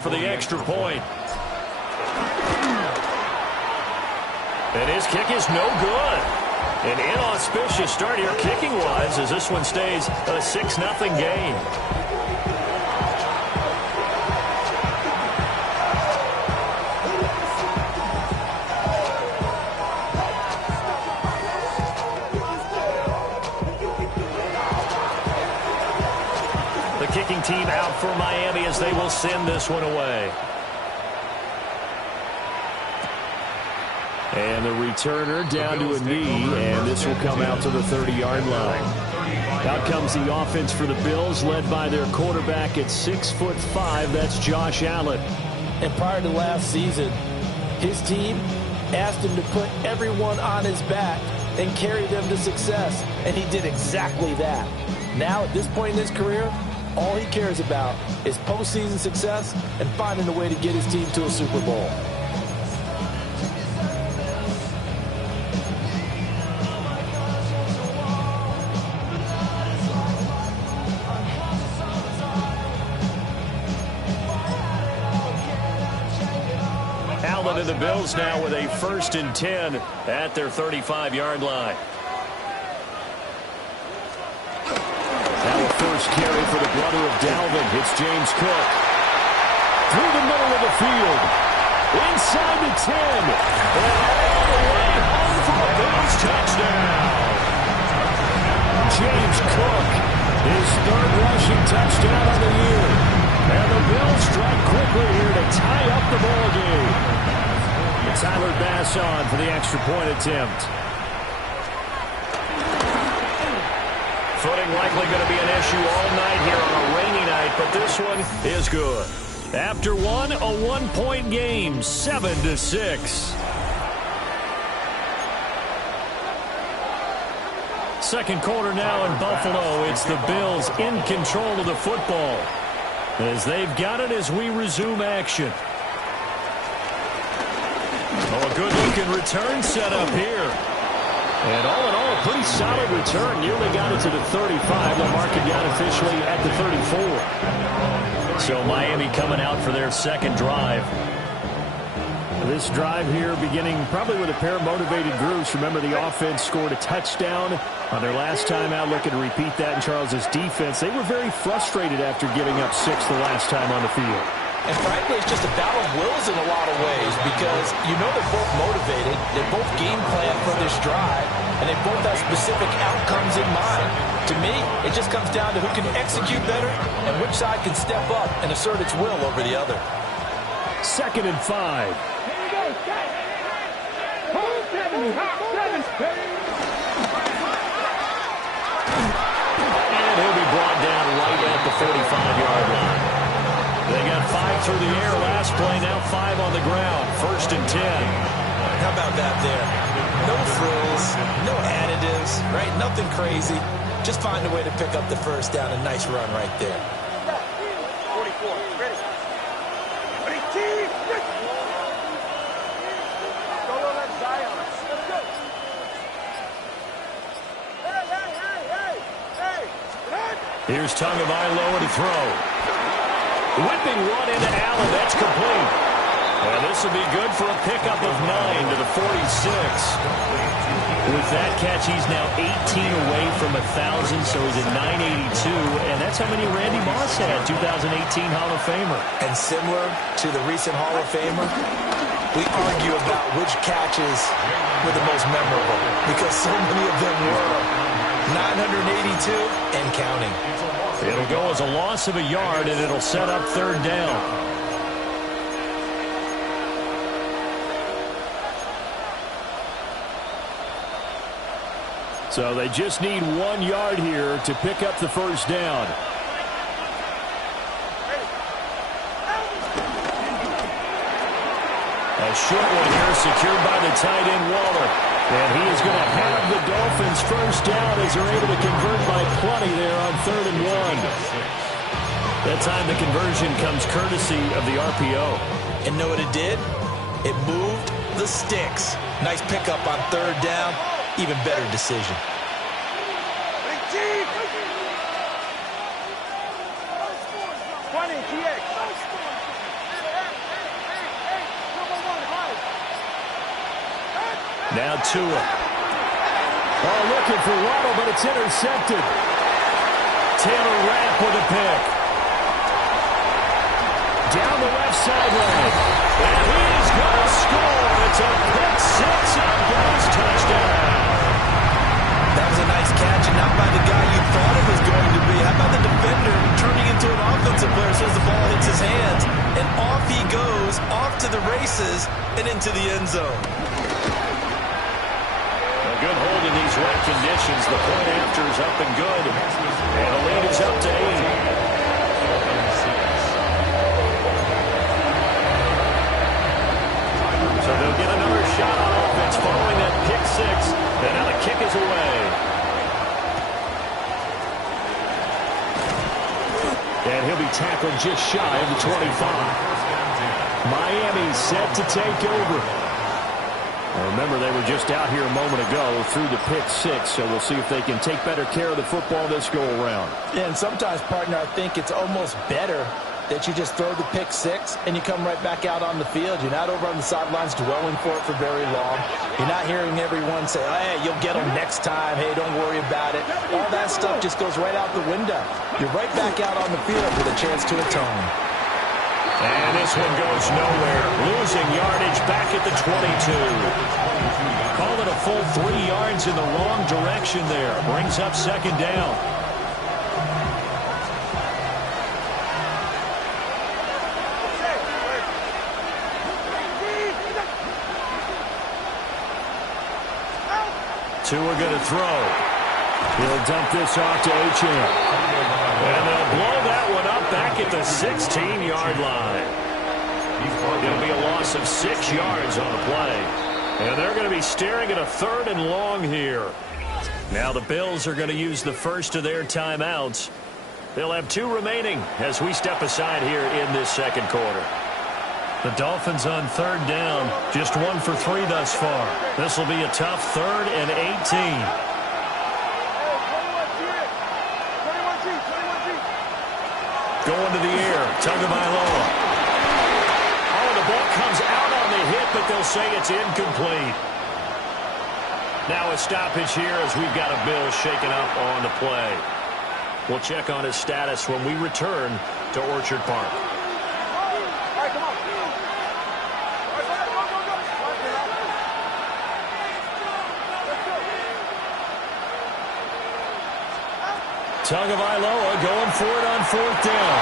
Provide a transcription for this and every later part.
for the extra point. And his kick is no good. An inauspicious start here kicking-wise as this one stays a 6-0 game. The kicking team out for Miami as they will send this one away. And the returner down to a knee, and this will come out to the 30-yard line. Out comes the offense for the Bills, led by their quarterback at 6'5". That's Josh Allen. And prior to last season, his team asked him to put everyone on his back and carry them to success, and he did exactly that. Now, at this point in his career, all he cares about is postseason success and finding a way to get his team to a Super Bowl. Allen and the Bills now with a 1st and 10 at their 35-yard line. First carry for the brother of Dalvin. It's James Cook. Through the middle of the field. Inside the 10. And all the way home for a Bills touchdown. James Cook, his 3rd rushing touchdown of the year. And the Bills strike quickly here to tie up the ball game. Tyler Bass on for the extra point attempt. Footing likely going to be an issue all night here on a rainy night, but this one is good. After one, a 1-point game, 7-6. Second quarter now in Buffalo. It's the Bills in control of the football as they've got it as we resume action. Oh, a good-looking return set up here. And all in all, a pretty solid return. Nearly got it to the 35. The market got officially at the 34. So Miami coming out for their second drive. This drive here beginning probably with a pair of motivated groups. Remember, the offense scored a touchdown on their last time out. Looking to repeat that in Charles' defense. They were very frustrated after giving up 6 the last time on the field. And frankly, it's just a battle of wills in a lot of ways because you know they're both motivated, they both game plan for this drive, and they both have specific outcomes in mind. To me, it just comes down to who can execute better and which side can step up and assert its will over the other. 2nd and 5. And he'll be brought down right at the 45-yard line. They got 5 through the air last play, now 5 on the ground. 1st and 10. How about that there? No frills, no additives, right? Nothing crazy. Just find a way to pick up the first down. A nice run right there. 44, ready. Here's Tagovailoa to throw. Whipping one into Allen. That's complete. And this will be good for a pickup of 9 to the 46. With that catch, he's now 18 away from 1,000, so he's at 982. And that's how many Randy Moss had, 2018 Hall of Famer. And similar to the recent Hall of Famer, we argue about which catches were the most memorable because so many of them were. 982 and counting. It'll go as a loss of a yard, and it'll set up 3rd down. So they just need 1 yard here to pick up the first down. A short one here secured by the tight end Waller. And he is going to have the Dolphins first down as they're able to convert by plenty there on 3rd and 1. That time the conversion comes courtesy of the RPO. And know what it did? It moved the sticks. Nice pickup on 3rd down. Even better decision. Now Tua. Oh, looking for Waddle, but it's intercepted. Taylor Rapp with a pick. Down the left sideline. And he is going to score. It's a pick six and a bonus touchdown. That was a nice catch, and not by the guy you thought it was going to be. How about the defender turning into an offensive player as soon as the ball hits his hands? And off he goes, off to the races, and into the end zone. A good hold in these wet conditions. The point after is up and good. And the lead is up to 8. So they'll get another shot on offense following that pick six. And now the kick is away. And he'll be tackled just shy of the 25. Miami set to take over. Remember, they were just out here a moment ago through the pick six, so we'll see if they can take better care of the football this go-around. Yeah, and sometimes, partner, I think it's almost better that you just throw the pick six and you come right back out on the field. You're not over on the sidelines dwelling for it for very long. You're not hearing everyone say, hey, you'll get them next time. Hey, don't worry about it. All that stuff just goes right out the window. You're right back out on the field with a chance to atone. And this one goes nowhere. Losing yardage back at the 22. Call it a full 3 yards in the wrong direction there. Brings up second down. Tua going to throw. He'll dump this off to Achane. And they'll blow that one up back at the 16-yard line. It'll be a loss of 6 yards on the play. And they're going to be staring at a 3rd and long here. Now the Bills are going to use the first of their timeouts. They'll have 2 remaining as we step aside here in this second quarter. The Dolphins on 3rd down, just 1 for 3 thus far. This will be a tough 3rd and 18. Going to the air, Tagovailoa. Oh, the ball comes out on the hit, but they'll say it's incomplete. Now a stoppage here as we've got a Bill shaken up on the play. We'll check on his status when we return to Orchard Park. Tagovailoa going for it on 4th down.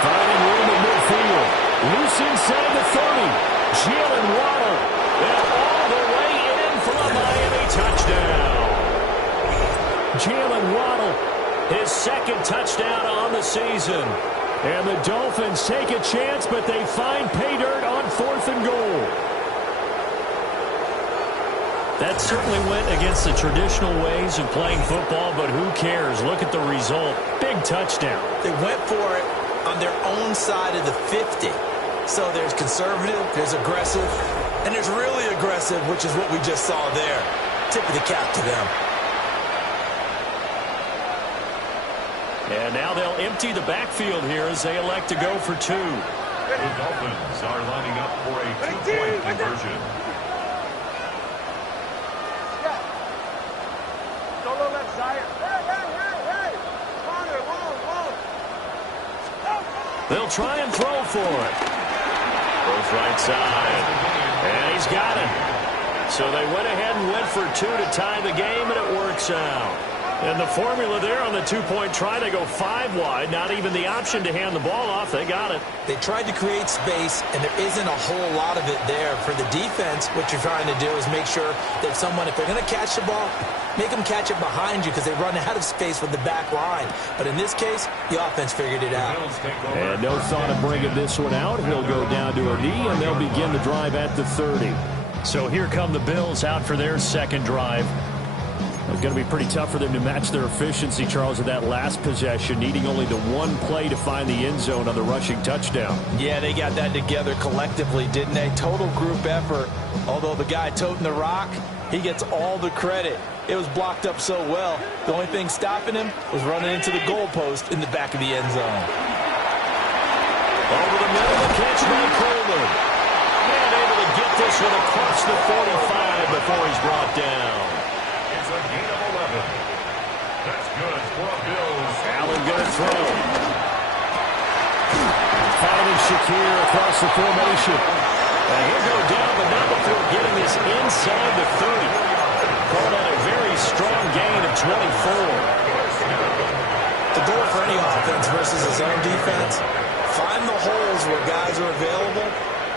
Finding room at midfield. Loose inside the 30. Jalen Waddle. And all the way in for a Miami touchdown. Jalen Waddle, his 2nd touchdown on the season. And the Dolphins take a chance, but they find pay dirt on 4th and goal. That certainly went against the traditional ways of playing football, but who cares? Look at the result. Big touchdown. They went for it on their own side of the 50. So there's conservative, there's aggressive, and there's really aggressive, which is what we just saw there. Tip of the cap to them. And now they'll empty the backfield here as they elect to go for 2. The Dolphins are lining up for a 2-point conversion. They'll try and throw for it. Goes right side. And he's got it. So they went ahead and went for 2 to tie the game, and it works out. And the formula there on the 2-point try, they go 5 wide. Not even the option to hand the ball off. They got it. They tried to create space, and there isn't a whole lot of it there. For the defense, what you're trying to do is make sure that someone, if they're going to catch the ball, make them catch it behind you because they run out of space with the back line. But in this case, the offense figured it out. And no thought of bringing this one out. He'll go down to a knee, and they'll begin the drive at the 30. So here come the Bills out for their 2nd drive. It's going to be pretty tough for them to match their efficiency, Charles, of that last possession, needing only the 1 play to find the end zone on the rushing touchdown. Yeah, they got that together collectively, didn't they? Total group effort. Although the guy toting the rock, he gets all the credit. It was blocked up so well. The only thing stopping him was running into the goalpost in the back of the end zone. Over the middle, the catch by Coleman. And able to get this one across the 45 before before he's brought down. It's a gain of 11. That's good for a Bills. Allen going to throw. Finding Shakir across the formation. And he'll go down, but not before getting this inside the 30. Called on a very strong gain of 24. The goal for any offense versus his own defense, find the holes where guys are available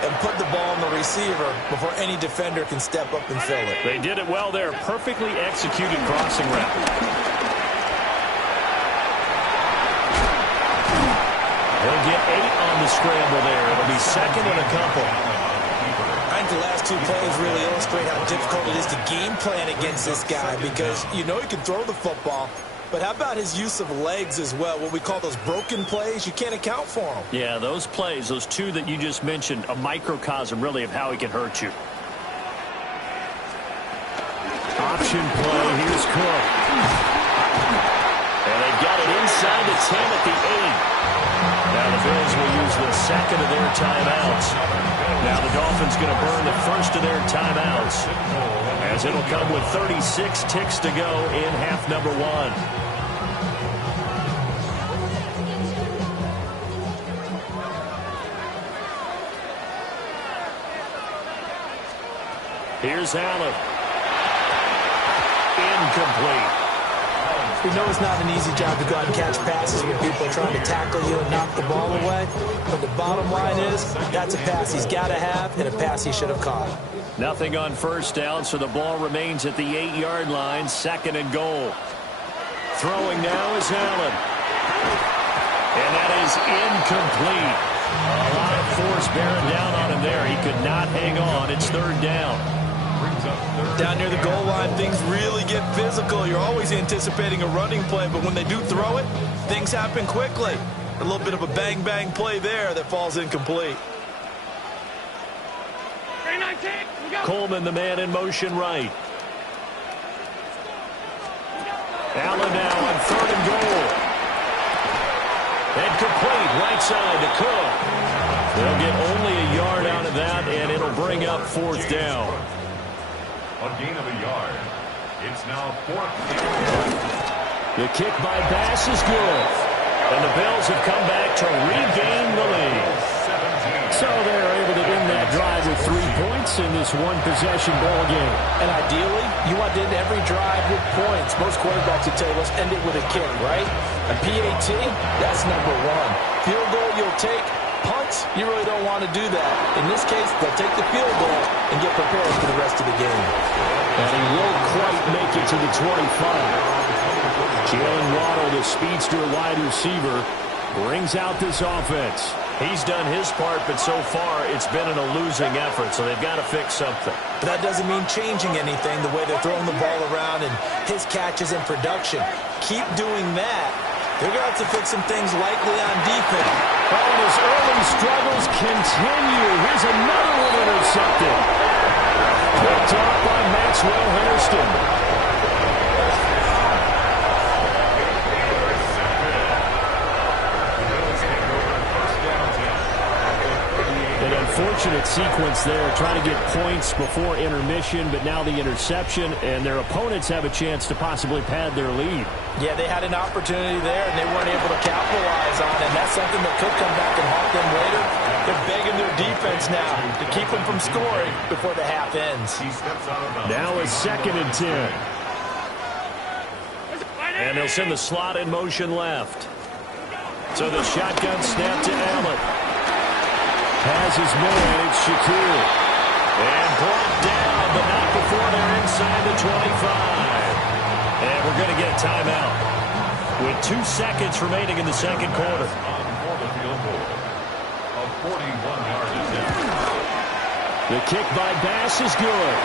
and put the ball on the receiver before any defender can step up and fill it. They did it well there. Perfectly executed crossing route. He'll get 8 on the scramble there. It'll be second and a couple. I think the last 2 plays really illustrate how difficult it is to game plan against this guy because you know he can throw the football, but how about his use of legs as well? What we call those broken plays, you can't account for them. Yeah, those plays, those 2 that you just mentioned, a microcosm really of how he can hurt you. Option play, here's Cook. And they've got it inside the 10 at the 8. Now the Bills will use the second of their timeouts. Now the Dolphins going to burn the first of their timeouts, as it'll come with 36 ticks to go in half number 1. Here's Allen. Incomplete. We know it's not an easy job to go out and catch passes when people are trying to tackle you and knock the ball away. But the bottom line is, that's a pass he's got to have and a pass he should have caught. Nothing on first down, so the ball remains at the 8-yard line, second and goal. Throwing now is Allen. And that is incomplete. A lot of force bearing down on him there. He could not hang on. It's third down. Down near the goal line, things really get physical. You're always anticipating a running play, but when they do throw it, things happen quickly. A little bit of a bang-bang play there that falls incomplete. Coleman, the man in motion right. Allen now on third and goal. And complete, right side to Cook. They'll get only a yard out of that, and it'll bring up fourth down. A gain of a yard. It's now 4th. The kick by Bass is good. And the Bills have come back to regain the lead. So they're able to end that drive with 3 points in this one-possession ball game. And ideally, you want to end every drive with points. Most quarterbacks would tell you, let's end it with a kick, right? A PAT, that's number 1. Field goal you'll take. Punts, you really don't want to do that. In this case, they'll take the field goal and get prepared for the rest of the game. And he won't quite make it to the 25. Jalen Waddle, the speedster wide receiver, brings out this offense. He's done his part, but so far it's been in a losing effort, so they've got to fix something. But that doesn't mean changing anything, the way they're throwing the ball around and his catches and production. Keep doing that. They're going to have to fix some things likely on defense. Oh, and his early struggles continue. Here's another one intercepted. Picked off by Maxwell Hairston. An unfortunate sequence there, trying to get points before intermission, but now the interception, and their opponents have a chance to possibly pad their lead. Yeah, they had an opportunity there, and they weren't able to capitalize on it. And that's something that could come back and haunt them later. They're begging their defense now to keep them from scoring before the half ends. Now a 2nd and 10. And they'll send the slot in motion left. So the shotgun snap to Allen. Has his man, it's Shakir. And brought down, but not before they're inside the 25. And we're going to get a timeout with 2 seconds remaining in the second quarter. For the field goal. A 41-yard attempt. The kick by Bass is good.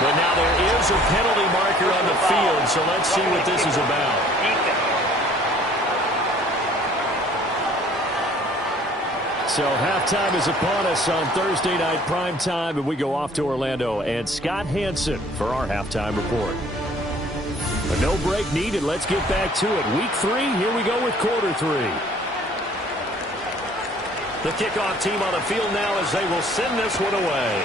But now there is a penalty marker on the field, so let's see what this is about. So halftime is upon us on Thursday night primetime, and we go off to Orlando and Scott Hanson for our halftime report. But no break needed. Let's get back to it. Week 3, here we go with quarter 3. The kickoff team on the field now as they will send this one away.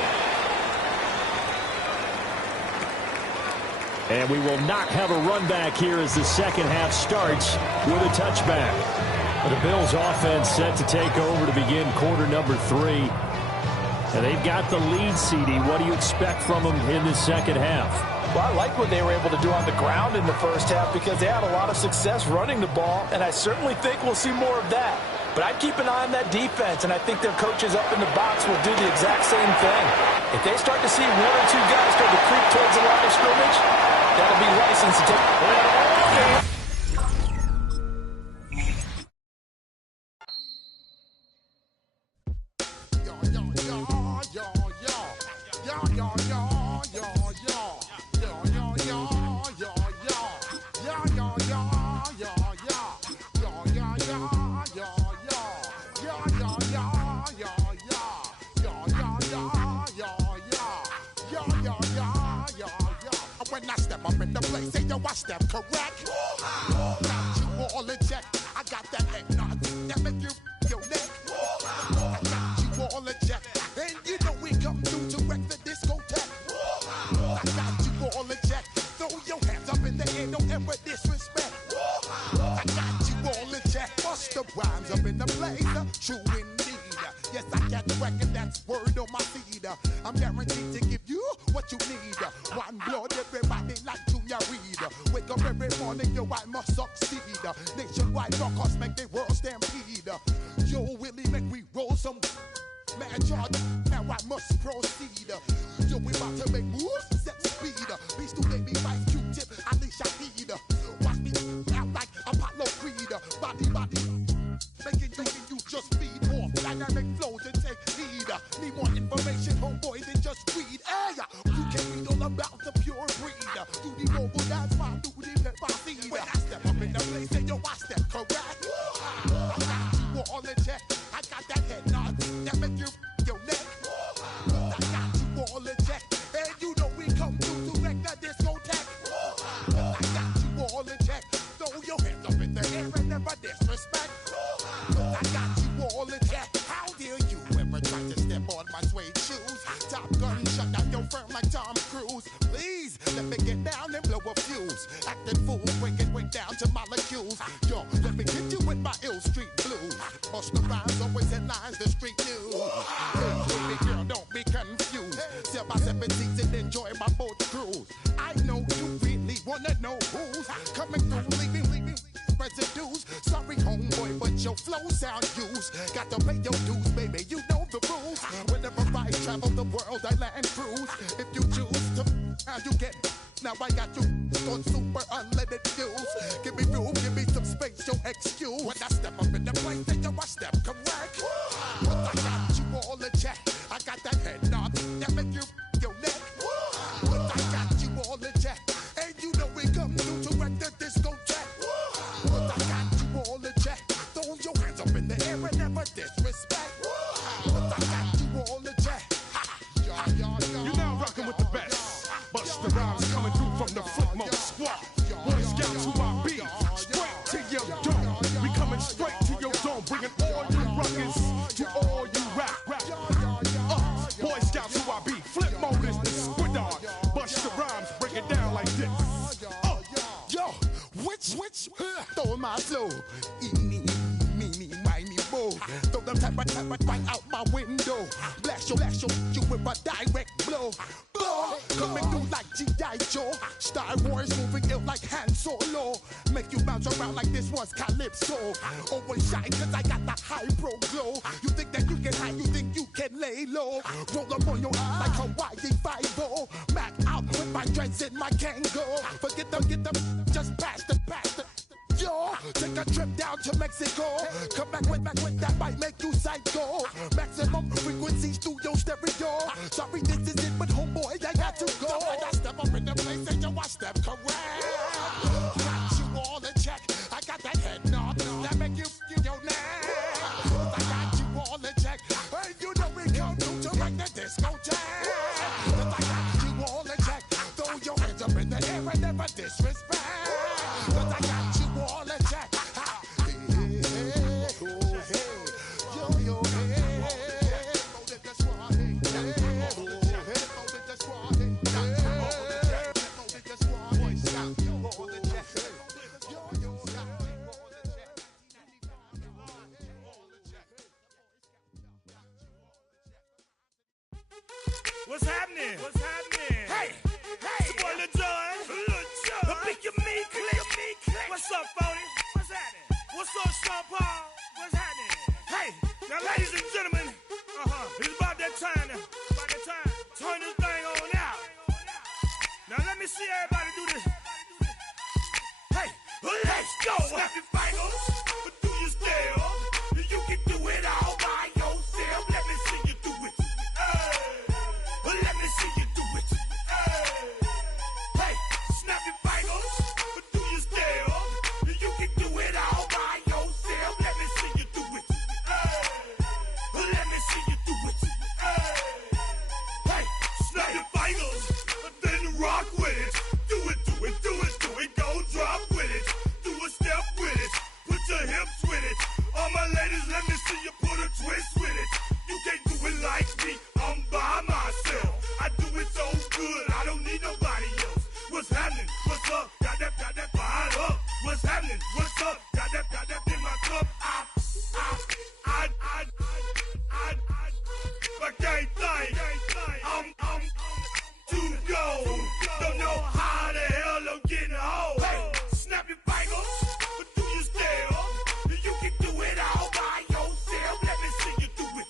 And we will not have a run back here as the second half starts with a touchback. The Bills offense set to take over to begin quarter number 3. And they've got the lead, CD. What do you expect from them in the second half? Well, I like what they were able to do on the ground in the first half because they had a lot of success running the ball, and I certainly think we'll see more of that. But I'd keep an eye on that defense, and I think their coaches up in the box will do the exact same thing. If they start to see 1 or 2 guys start to creep towards the line of scrimmage, that'll be license to take it. When I step up in the place, say yo, I step correct. Got you all in check. I got that head nod that make you your neck. I got you all in check, and you know we come through to wreck the discotheque. I got you all in check. Throw your hands up in the air, don't ever disrespect. I got you all in check. Bust the rhymes up in the place, true indeed. Yes, I got record, that's word on my feed. I'm guaranteed to give you what you need. One blood, everybody like Junior Reed. Wake up every morning, yo, I must succeed. Nationwide rockers make the world stampede. Yo, Willie, make we roll some man charge. Now I must proceed. Yo, we about to make moves, set speed. Beast to baby, Vice Q-Tip, Ali Shaheed. Watch me out like Apollo Creed. Body, making you just feed more dynamic flows and take heed. Need more information, homeboy, than just read. Hey, you can read all about the pure breed. Do the mobile dance, fine, do the hip hop scene. When I step up in the place, say yo, I step correct. I got you all in check. I got that head nod that make you your neck. I got you all in check, and you know we come through to wreck the discotheque. I got you all in check. Throw your hands up in the air and never disrespect. I got you all in check. How dare you ever try to step on my suede shoes? Top Gun shut down your firm like Tom Cruise. Please let me get down and blow a fuse. Acting fool, breaking way down to molecules. Yo, let me hit you with my ill street blues. Bust the rhymes, always headlines, the street news. Hey, baby girl, don't be confused. Sell my 17s and enjoy my boat cruise. I know you really wanna know who's coming through, leaving residues. Sorry, homeboy, but your flow sound used. Got to pay your dues, baby, you know the rules. Whenever I travel the world, I land cruise. If you choose to, how you get. Now I got you on super unlimited views. Give me room, give me some space, your excuse. When I step up in the place, then yo, I step correct. But I got you all in check. I got that head nod that make you your neck. But I got you all in check, and you know we come through to wreck the discotheque. But I got you all in check. Throw your hands up in the air and never disrespect. But I got you all in check. You're now rocking with the best. Bust the rhymes coming through from the footmost squad. Boy Scouts who I be. Straight to your dome. We coming straight to your dome. Bringing all you rockers to all you rap. Boy Scouts who I be. Flip mode is the squid on. Bust the rhymes, break it down like this. Yo, which stole my flow? Eeny, meeny, miny, mo. Throw them type of right out my window. Blast you with a direct blow. Coming through like G.I. Joe. Star Wars moving ill like Han Solo. Make you bounce around like this was Calypso. Always shine cause I got the high pro glow. You think that you can hide, you think you can lay low. Roll up on your eye like Hawaii 5-0. Mac out with my dreads in my Kango. Forget them, just pass the. Yo, take a trip down to Mexico. Come back with that might make you psycho. Maximum frequency studio stereo. Sorry, this is it, but homeboy, I got to go. When I step up in the place, and yo, I step correct. Got you all in check. I got that head nod that make you your neck. I got you all in check. Hey, you know we come through to wreck the discotheque. I got you all in check. Throw your hands up in the air and never disrespect. I got you all in check. Yo, hey. What's happening? What's happening? Hey, it's your boy Lil Jon. The Big Your Me Click. What's up, Phony? What's happening? What's up, Sean Paul? What's happening? Hey, now ladies and gentlemen, it's about that time. Turn this thing on out. Now let me see everybody do this. Hey, let's go. Snap your fingers, but do you still? You can do it all by yourself. Let me see you do it. Let me see you do it. Hey, snap your fingers, but do you still? You can do it all by yourself. Let me see you do it. Let me see you do it. Hey, snap your fingers, but then rock with it. Do it, go drop with it. Do a step with it, put your hips with it. All my ladies, let me see you put a twist with it. You can't do it like me, I'm by myself. I do it so good, I don't need nobody else. What's happening? What's up? Got that fired up. What's happening? What's up? Got that in my cup. I can't think. I'm to go. Don't know how the hell I'm getting home. Hey, snap your fingers, but do you still? You can do it all by yourself. Let me see you do it.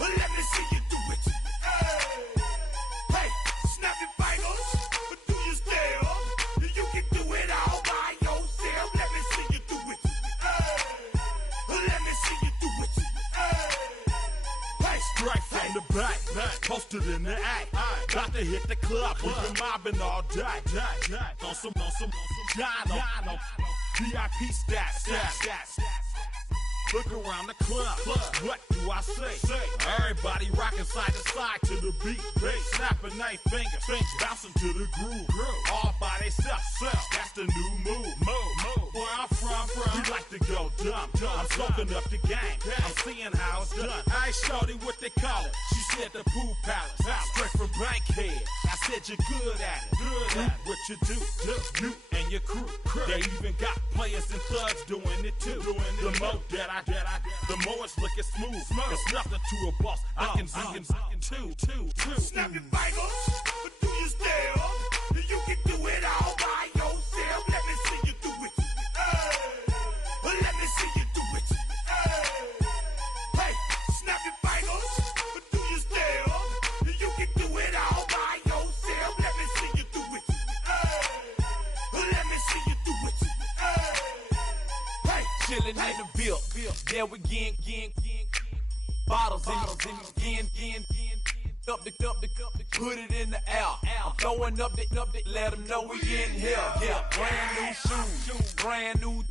Let me see you do it. Hey, snap your fingers, but do you still? You can do it all by yourself. Let me see you do it. Let me see you do it. Hey, Straight from the back, posted in the act. Got to hit the club, we've been mobbing all day. On some Jono, VIP stats. Look around the club, what do I say? Everybody rocking side to side to the beat. Snapping their fingers, bouncing to the groove. All by themselves, that's the new move. Where I'm from, we like to go dumb. I'm soaking up the game, I'm seeing how it's done. I ain't shorty what they call it, she said the pool palace. Straight from Bankhead, I said you're good at it. What you do, you and your crew. They even got players and thugs doing it too. The more that the more it's looking smooth. It's nothing to a boss. I can two. snap your fingers, but do you still? You can do it all by yourself. Let me see you do it. Let me see you do it. Hey, snap your fingers, but do you still? You can do it all by yourself. Let me see you do it. Let me see you do it. Hey, Chillin' in the bill. Yeah, we getting bottles in again. Up the put it in the air. I'm throwing up the, let them know we in here. Yeah, brand new shoes, brand new.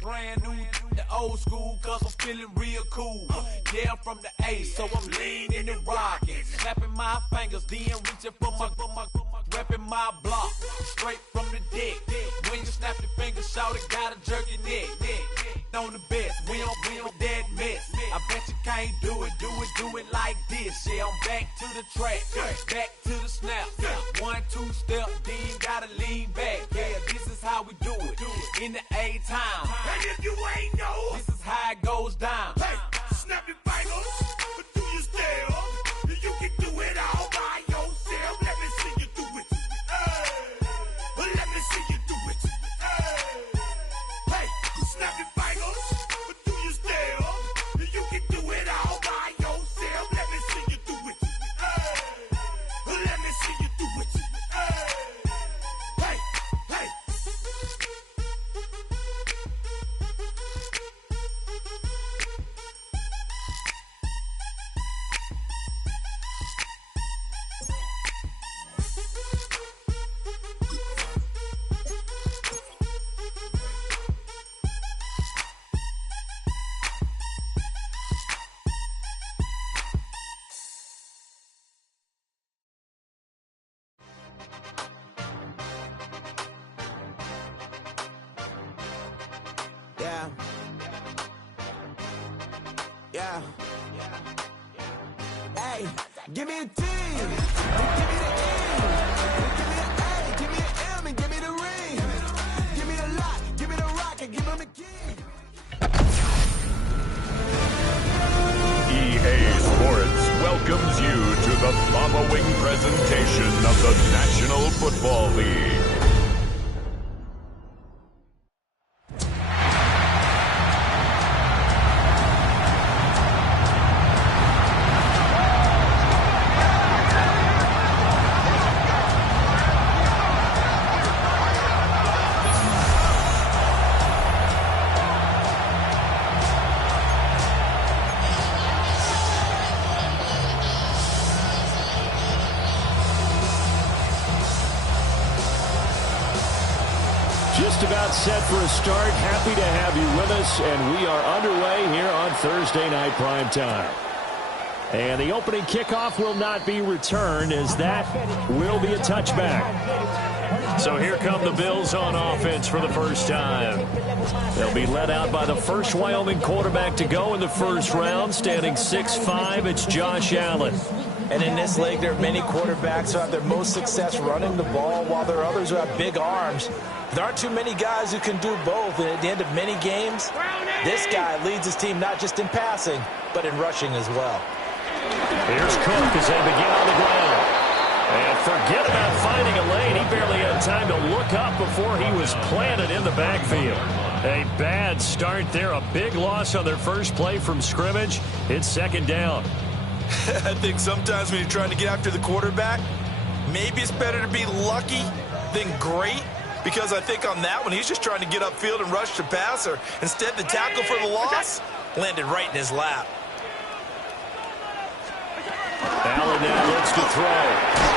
The old school, cause I'm feeling real cool. Yeah, I'm from the A, so I'm leaning and rocking. Snapping my fingers, then reaching for my repping my block. Straight from the deck. When you snap your fingers, shout it, gotta jerk your neck. On the best, we don't that mess. I bet you can't do it like this. Yeah, I'm back to the track, back to the snap. 1, 2 step, then gotta lean back. Yeah, this is how we do it in the A-time. and if you ain't know, This is how it goes down. hey, snap your fingers, but do you still? You can do it all by yourself. Let me see you do it. Let me see you do it. Hey, snap your fingers, but do you still? You can do it all by yourself. Let me see you do it. Let me see you do it. Hey. Yeah. Hey, give me a T. Give me the E. Give me an A. Give me an M and give me the ring. Give me the lock. Give me the rock and give him the key. EA Sports welcomes you to the following presentation of the National Football League. Just about set for a start. Happy to have you with us, and we are underway here on Thursday Night Prime Time. And the opening kickoff will not be returned, as that will be a touchback. So here come the Bills on offense for the first time. They'll be led out by the first Wyoming quarterback to go in the first round, standing 6'5". It's Josh Allen. And in this league, there are many quarterbacks who have their most success running the ball, while there are others who have big arms. There aren't too many guys who can do both, and at the end of many games, this guy leads his team not just in passing, but in rushing as well. Here's Cook as they begin on the ground. And forget about finding a lane. He barely had time to look up before he was planted in the backfield. A bad start there, a big loss on their first play from scrimmage. It's second down. I think sometimes when you're trying to get after the quarterback, maybe it's better to be lucky than great, because I think on that one, he's just trying to get upfield and rush the passer. Instead, the tackle for the loss landed right in his lap. Allen now looks to throw.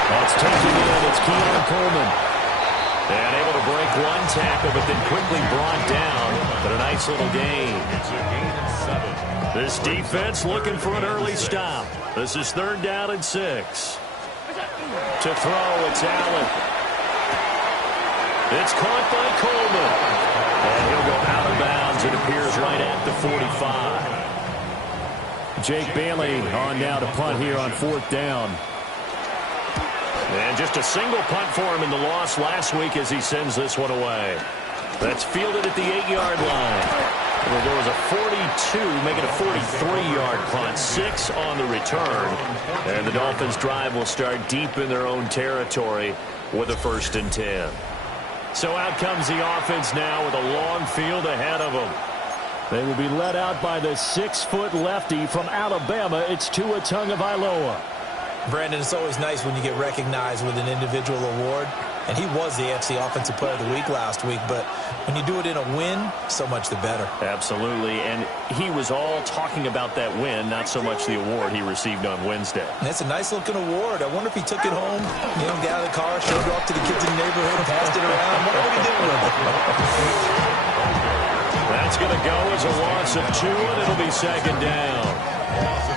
That's taken in. It's Keon Coleman. And able to break one tackle, but then quickly brought down. But a nice little gain. It's a gain of 7. This defense looking for an early stop. This is third down and 6. To throw, it's Allen. It's caught by Coleman. And he'll go out of bounds. It appears right at the 45. Jake Bailey on now to punt here on fourth down. And just a single punt for him in the loss last week as he sends this one away. That's fielded at the 8-yard line. Well, there was a 42, making a 43-yard punt, 6 on the return. And the Dolphins' drive will start deep in their own territory with a 1st and 10. So out comes the offense now with a long field ahead of them. They will be led out by the 6-foot lefty from Alabama. It's Tua Tagovailoa. Brandon, it's always nice when you get recognized with an individual award. And he was the AFC Offensive Player of the Week last week. But when you do it in a win, so much the better. Absolutely. And he was all talking about that win, not so much the award he received on Wednesday. And it's a nice-looking award. I wonder if he took it home, got out of the car, showed it off to the kids in the neighborhood, passed it around. What are we doing with it? That's going to go as a loss of 2, and it'll be second down.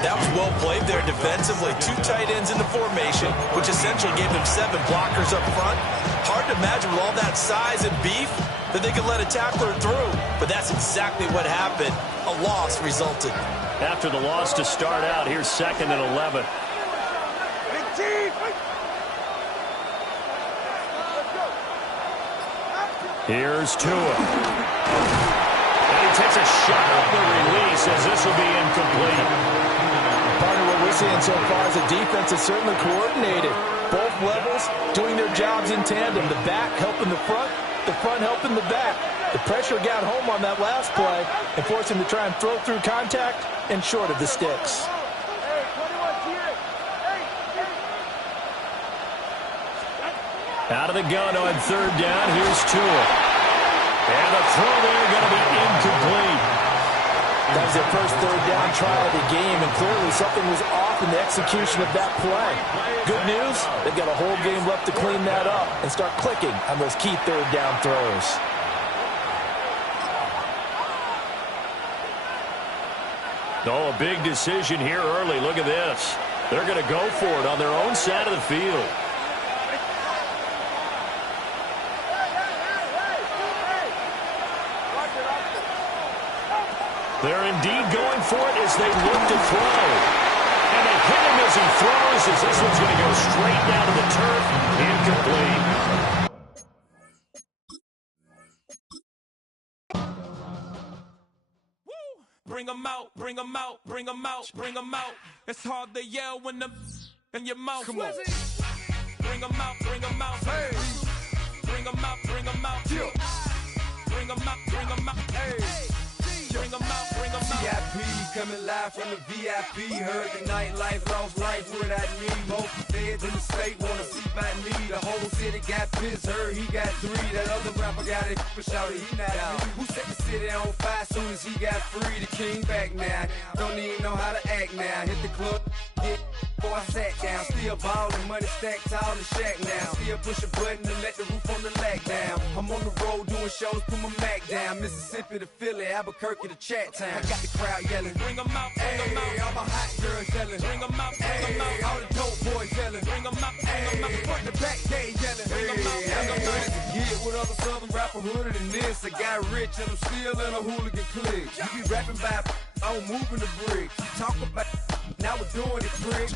That was well played there defensively. 2 tight ends in the formation, which essentially gave them 7 blockers up front. Hard to imagine with all that size and beef that they could let a tackler through. But that's exactly what happened. A loss resulted. After the loss to start out, here's 2nd and 11. Here's Tua. Takes a shot on the release as this will be incomplete. Partner, what we're seeing so far is the defense is certainly coordinated. Both levels doing their jobs in tandem. The back helping the front helping the back. The pressure got home on that last play and forced him to try and throw through contact and short of the sticks. Out of the gun on third down. Here's Tua. And the throw there going to be incomplete. That was their first third down try of the game, and clearly something was off in the execution of that play. Good news, they've got a whole game left to clean that up and start clicking on those key third down throws. Oh, a big decision here early. Look at this. They're going to go for it on their own side of the field. They're indeed going for it as they look to throw. And they hit him as he throws, as this one's going to go straight down to the turf. Incomplete. Bring them out, bring them out, bring them out, bring them out. It's hard to yell when the in your mouth. Come on. Bring 'em out, bring 'em out. Hey. Bring 'em out, bring 'em out. Yeah. Bring 'em out, bring 'em out. Hey. Bring 'em out, bring 'em out. VIP coming live from the VIP. Heard the nightlife, lost life without me. Most feds in the state wanna see by me. The whole city got pissed, heard he got 3. That other rapper got it, but shouted he not out. Who set the city on fire soon as he got free? The king back now, don't even know how to act now. Hit the club, get before I sat down. Still ballin', money stacked tall in shack now. Still push a button to let the roof on the lag down. I'm on the road doing shows, put my Mac down. Mississippi to Philly, Albuquerque to Chat Town. I got the crowd yelling. Bring 'em out, bring 'em out. All my hot girls yelling. Bring 'em out, bring 'em out. All the dope boys yelling. Bring 'em out, bring 'em out. Front to back, they yelling. Bring 'em out, bring 'em out. Get with other southern rapper hooded than this. I got rich and I'm still in a hooligan clique. You be rapping by, I'm moving the bricks. Talk about, now we're doing it, pricks.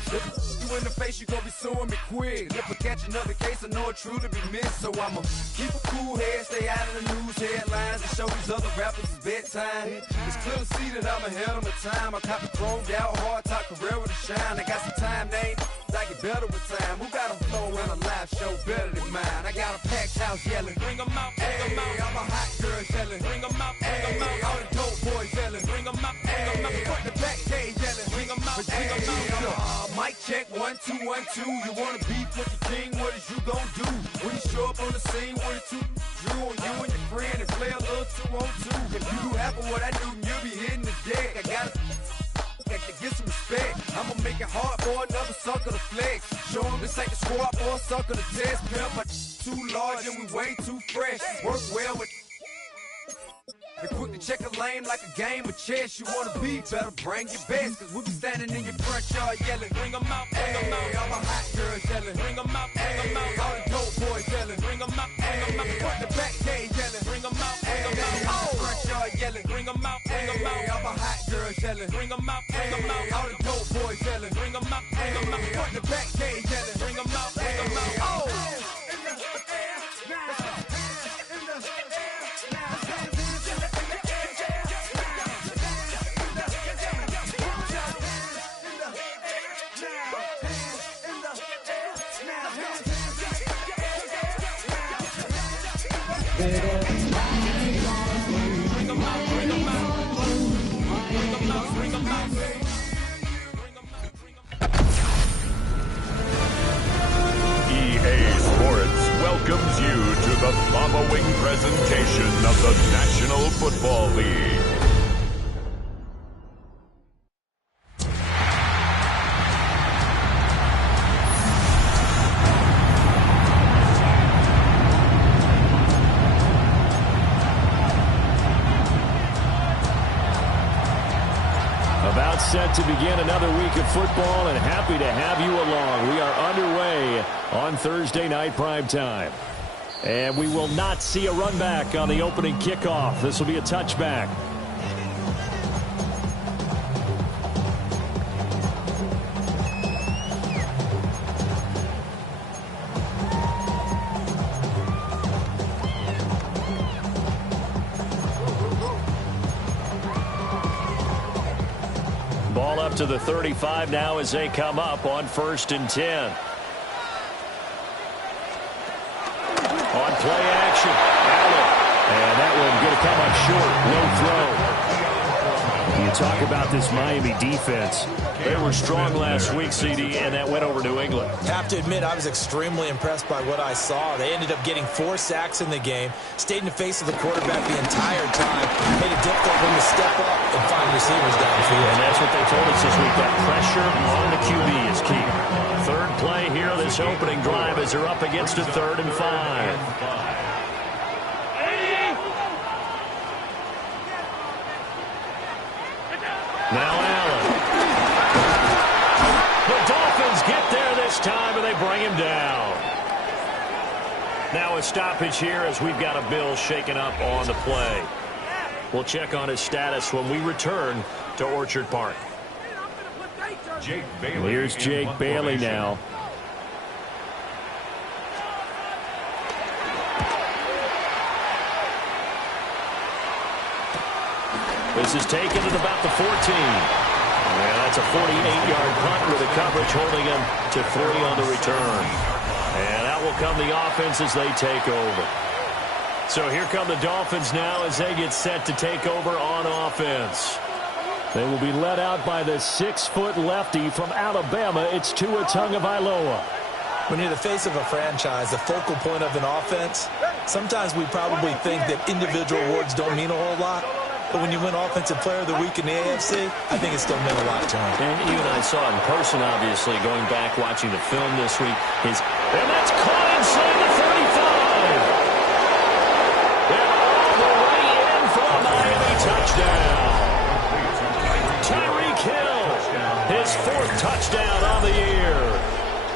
You in the face, you gon' be suing me quick. If I catch another case, I know it's true to be missed. So I'ma keep a cool head, stay out of the news headlines, and show these other rappers it's bedtime. It's clear to see that I'm ahead of my time. I cop the chromed out, hard top career with a shine. I got some time, name. I get better with time. Who got a flow and a live show better than mine? I got a packed house yelling. Bring 'em out, bring 'em out. All my hot girls yelling. Bring 'em out, bring 'em out. All the dope boys yelling. Bring 'em out, bring 'em out. Front to back, they yelling. Bring 'em out, bring 'em out. Mic check, 1, 2, 1, 2. You wanna beef with the king? What is you gon' do? When you show up on the scene, 1 or 2, drew on you and your friend and play a little 2-on-2. If you do half of what I do, you'll be hitting the deck. I gotta to get some respect. I'ma make it hard for another sucker to flex. Show him this ain't the squad for a sucker to test. Pimp, but too large and we way too fresh. Work well with and quick to check a lane like a game of chess. You wanna be better, bring your best. Cause we be standing in your front yard yelling. Bring 'em out, bring 'em out. All my hot girls yelling. Bring 'em out, bring 'em out. All the dope boys yelling. Bring 'em out, bring 'em out. Front to back, they yelling. Bring 'em out, bring 'em out. Front yard yelling. Bring 'em out, bring 'em out. All my hot girls yelling. Bring 'em out, bring 'em out. All the dope boys yelling. Bring 'em out, bring 'em out. Front to back, they yelling. Bring 'em out, bring 'em out. EA Sports welcomes you to the following presentation of the National Football League. About set to begin another week of football, and happy to have you along. We are underway on Thursday night primetime. And we will not see a run back on the opening kickoff. This will be a touchback. Ball up to the 35 now as they come up on 1st and 10. On play action, Allen. And that one going to come up short. No throw. You talk about this Miami defense. They were strong last week, CD, and that went over New England. Have to admit, I was extremely impressed by what I saw. They ended up getting 4 sacks in the game, stayed in the face of the quarterback the entire time, made it difficult for him to step up and find receivers downfield. And that's what they told us this week. That pressure on the QB is key. Third play here, this opening drive, as they're up against a 3rd and 5. Now Allen. The Dolphins get there this time, and they bring him down. Now a stoppage here as we've got a Bill shaken up on the play. We'll check on his status when we return to Orchard Park. Jake Bailey. Here's Jake Bailey now. This is taken at about the 14. Yeah, that's a 48-yard punt with a couple coverage holding him to 3 on the return. And out will come the offense as they take over. So here come the Dolphins now as they get set to take over on offense. They will be led out by the 6-foot lefty from Alabama. It's Tua Tagovailoa. When you're the face of a franchise, the focal point of an offense, sometimes we probably think that individual awards don't mean a whole lot. But when you win Offensive Player of the Week in the AFC, I think it still meant a lot to him. And you and I saw it in person, obviously, going back, watching the film this week. And that's caught inside the 35. And all the way in for a Miami touchdown. Tyreek Hill, his 4th touchdown on the year.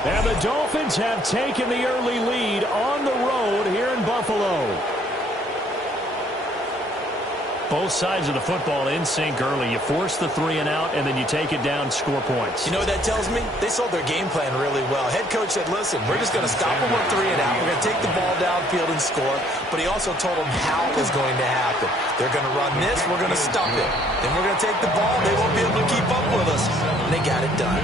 And the Dolphins have taken the early lead on the road here in Buffalo. Both sides of the football in sync early. You force the 3 and out, and then you take it down, score points. You know what that tells me? They sold their game plan really well. Head coach said, listen, we're just going to stop them with 3 and out. We're going to take the ball downfield and score. But he also told them how it was going to happen. They're going to run this. We're going to stop it. Then we're going to take the ball. They won't be able to keep up with us. And they got it done.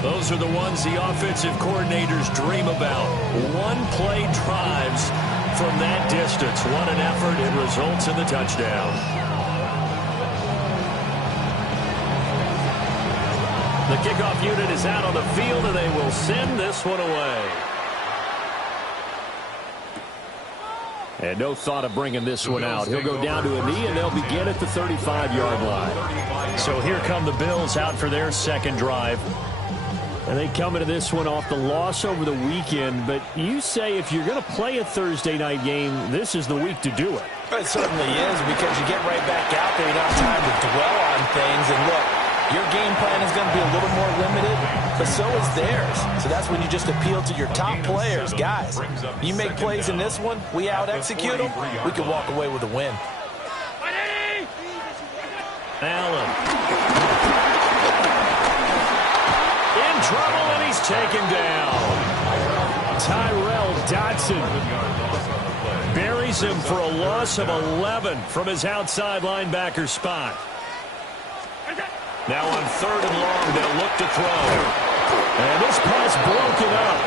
Those are the ones the offensive coordinators dream about. One-play drives from that distance. What an effort. It results in the touchdown. The kickoff unit is out on the field, and they will send this one away. And no thought of bringing this one out. He'll go down to a knee, and they'll begin at the 35-yard line. So here come the Bills out for their second drive. And they come into this one off the loss over the weekend. But you say if you're going to play a Thursday night game, this is the week to do it. It certainly is, because you get right back out there. You don't have time to dwell on things. And look, your game plan is going to be a little more limited, but so is theirs. So that's when you just appeal to your top players. Guys, you make plays in this one, we out-execute them, we can walk away with a win. Allen. Trouble, and he's taken down. Tyrell Dodson buries him for a loss of 11 from his outside linebacker spot. Now on 3rd and long, they'll look to throw. And this pass broken up.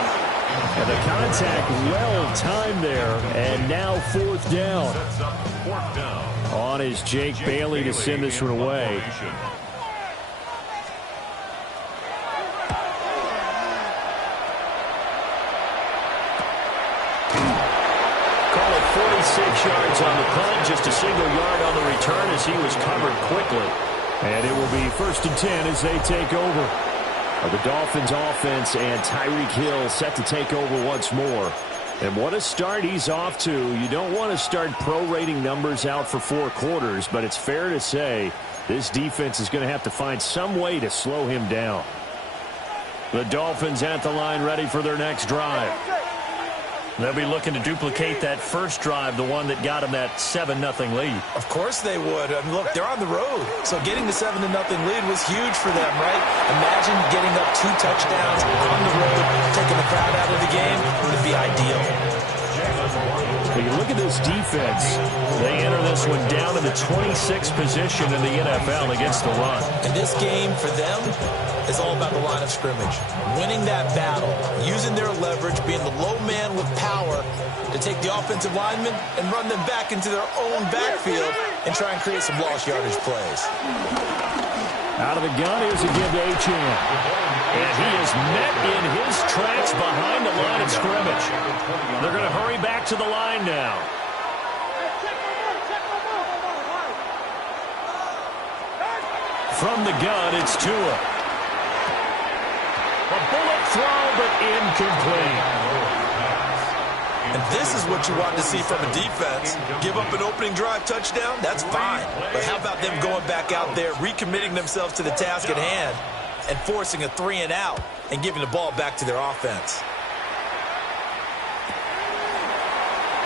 And the contact well timed there. And now 4th down. On is Jake Bailey to send this one away. Yards on the punt, just a single yard on the return as he was covered quickly. And it will be 1st and 10 as they take over. The Dolphins offense and Tyreek Hill set to take over once more. And what a start he's off to. You don't want to start prorating numbers out for 4 quarters, but it's fair to say this defense is going to have to find some way to slow him down. The Dolphins at the line ready for their next drive. They'll be looking to duplicate that first drive, the one that got them that 7-0 lead. Of course they would. I mean, look, they're on the road. So getting the 7-0 lead was huge for them, right? Imagine getting up 2 touchdowns on the road, taking the crowd out of the game. It would be ideal. When you look at this defense, they enter this one down in the 26th position in the NFL against the run. And this game for them is all about the line of scrimmage. Winning that battle, using their leverage, being the low man with power to take the offensive linemen and run them back into their own backfield and try and create some lost yardage plays. Out of the gun, here's a give to Achane. And he is met in his tracks behind the line of scrimmage. They're going to hurry back to the line now. From the gun, it's Tua. A bullet throw, but incomplete. And this is what you want to see from a defense. Give up an opening drive touchdown, that's fine. But how about them going back out there, recommitting themselves to the task at hand, and forcing a 3 and out and giving the ball back to their offense.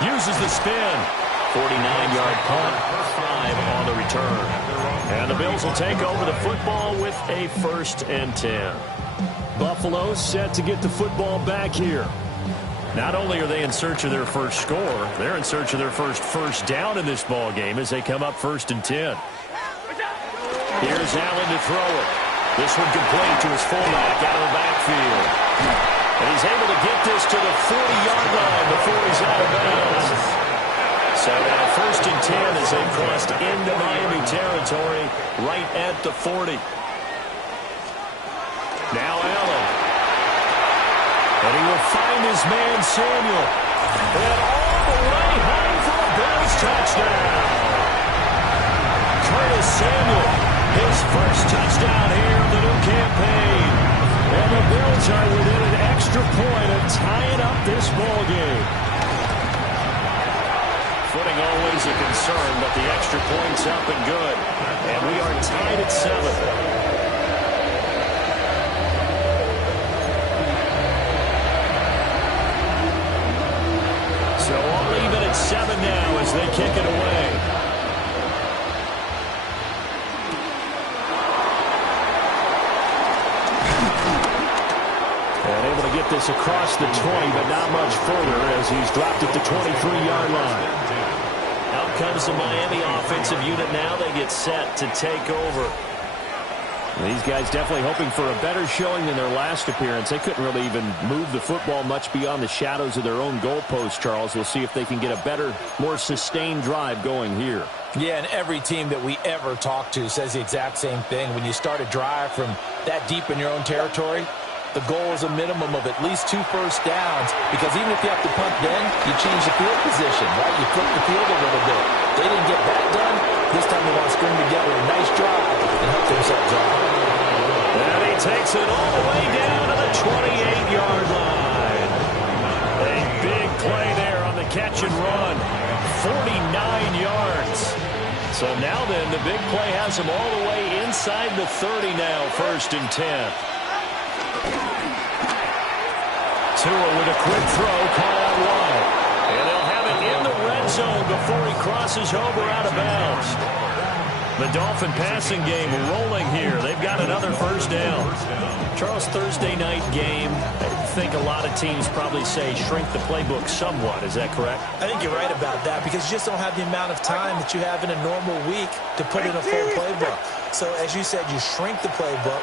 Uses the spin. 49-yard punt, 5 on the return. And the Bills will take over the football with a 1st and 10. Buffalo set to get the football back here. Not only are they in search of their first score, they're in search of their first down in this ball game as they come up 1st and 10. Here's Allen to throw it. This one complete to his fullback out of the backfield. And he's able to get this to the 40-yard line before he's out of bounds. So now 1st and 10 as they crossed into Miami territory right at the 40. Now Allen. And he will find his man Samuel. And all the way home for a Bills touchdown. Curtis Samuel, his first touchdown here of the new campaign. And the Bills are within an extra point of tying up this ball game. Footing always a concern, but the extra point's up and good. And we are tied at 7. So all even at 7 now as they kick it away. And able to get this across the 20, but not much further as he's dropped at the 23-yard line. Out comes the Miami offensive unit now. They get set to take over. These guys definitely hoping for a better showing than their last appearance. They couldn't really even move the football much beyond the shadows of their own goalpost, Charles. We'll see if they can get a better, more sustained drive going here. Yeah, and every team that we ever talk to says the exact same thing. When you start a drive from that deep in your own territory, the goal is a minimum of at least 2 first downs, because even if you have to punt then, you change the field position, right? You flip the field a little bit. They didn't get that done. This time they want to string together a nice drive and help themselves out. And he takes it all the way down to the 28-yard line. A big play there on the catch and run. 49 yards. So now then, the big play has him all the way inside the 30 now, 1st and 10. Tua with a quick throw, caught out wide. And they'll have it in the red zone before he crosses over out of bounds. The Dolphin passing game rolling here. They've got another first down. Charles, Thursday night game, I think a lot of teams probably say shrink the playbook somewhat. Is that correct? I think you're right about that, because you just don't have the amount of time that you have in a normal week to put in a full playbook. So as you said, you shrink the playbook.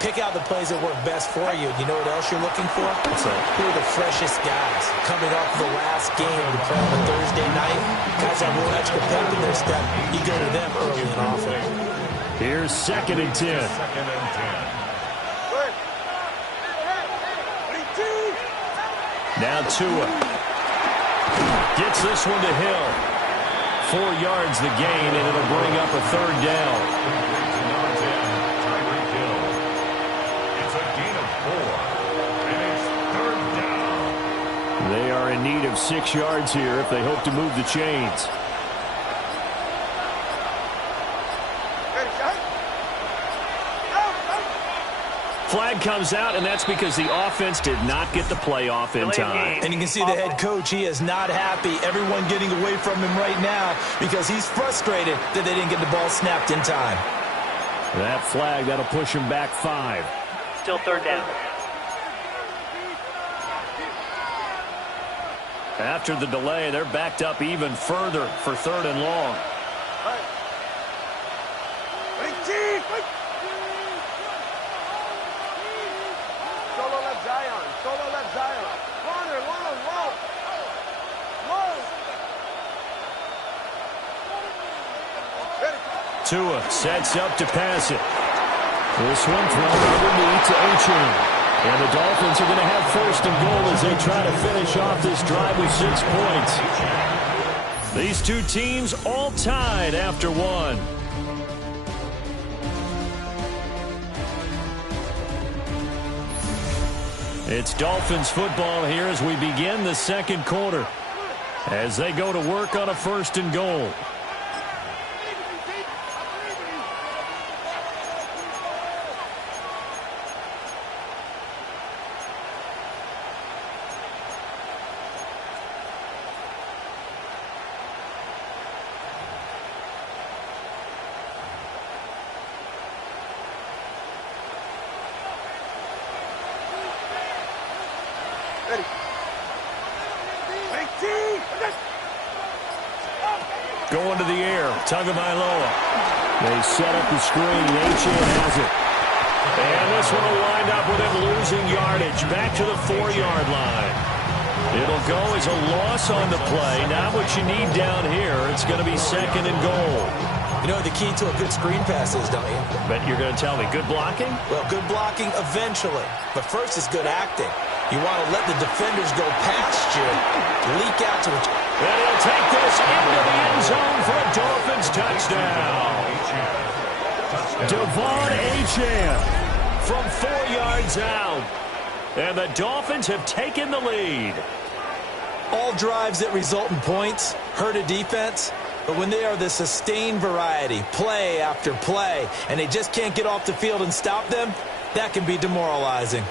Pick out the plays that work best for you. You know what else you're looking for? Who are the freshest guys coming off the last game to play on a Thursday night? Guys have a little extra pep in their step. You go to them early and often. Here's 2nd and 10. Now Tua gets this one to Hill. 4 yards the gain, and it'll bring up a 3rd down. They are in need of 6 yards here if they hope to move the chains. Flag comes out, and that's because the offense did not get the play off in time. And you can see the head coach, he is not happy. Everyone getting away from him right now because he's frustrated that they didn't get the ball snapped in time. That flag, that'll push him back 5. Still 3rd down. After the delay, they're backed up even further for 3rd and long. Solo left Zion. Solo left Zion. Corner, long. Tua sets up to pass it. This one thrown underneath to Achane. And the Dolphins are going to have 1st and goal as they try to finish off this drive with 6 points. These two teams all tied after 1. It's Dolphins football here as we begin the 2nd quarter, as they go to work on a 1st and goal. Going to the air, Tagovailoa. They set up the screen. Achane has it. And this one will wind up with him losing yardage back to the 4-yard line. It'll go as a loss on the play. Not what you need down here. It's going to be 2nd and goal. You know what the key to a good screen pass is, don't you? But you're going to tell me good blocking? Well, good blocking eventually. But first is good acting. You want to let the defenders go past you, leak out to it. And he'll take this into the end zone for a Dolphins touchdown. Devon Achane from 4 yards out. And the Dolphins have taken the lead. All drives that result in points hurt a defense. But when they are the sustained variety, play after play, and they just can't get off the field and stop them, that can be demoralizing.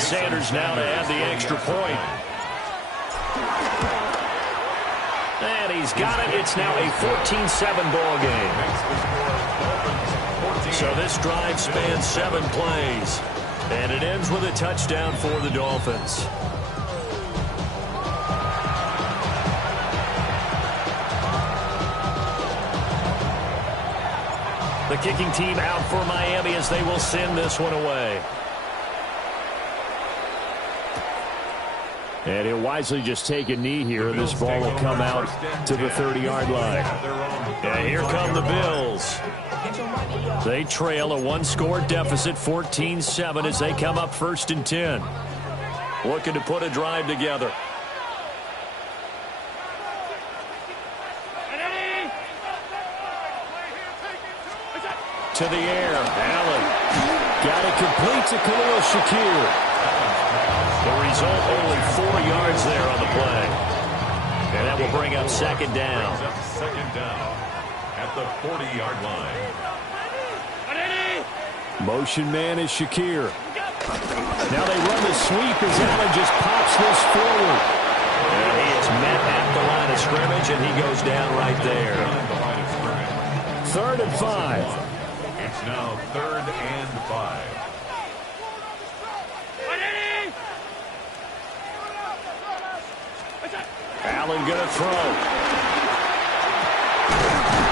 Sanders now to add the extra point. And he's got it. It's now a 14-7 ball game. So this drive spans 7 plays. And it ends with a touchdown for the Dolphins. The kicking team out for Miami as they will send this one away. And he'll wisely just take a knee here, and this ball will come out to the 30-yard line. And here come the Bills. They trail a 1-score deficit, 14-7, as they come up 1st and 10. Looking to put a drive together. To the air, Allen. Got it complete to Khalil Shakir. The result, only 4 yards there on the play. And that will bring up 2nd down. Second down at the 40-yard line. Motion man is Shakir. Now they run the sweep as Allen just pops this forward. And he is met at the line of scrimmage, and he goes down right there. 3rd and 5. It's now 3rd and 5. Allen going to throw.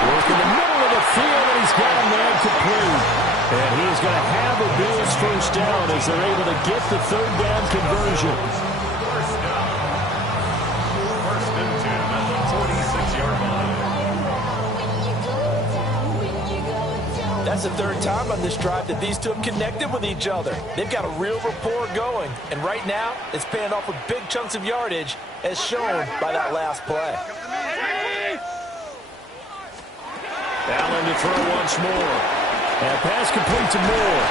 Work in the middle of the field, and he's got a man complete. And he is going to have the Bills first down as they're able to get the 3rd down conversion. First down. 1st and 10 at the 46-yard line. That's the 3rd time on this drive that these two have connected with each other. They've got a real rapport going. And right now, it's paying off with big chunks of yardage, as shown by that last play. Allen to throw once more. And pass complete to Moore.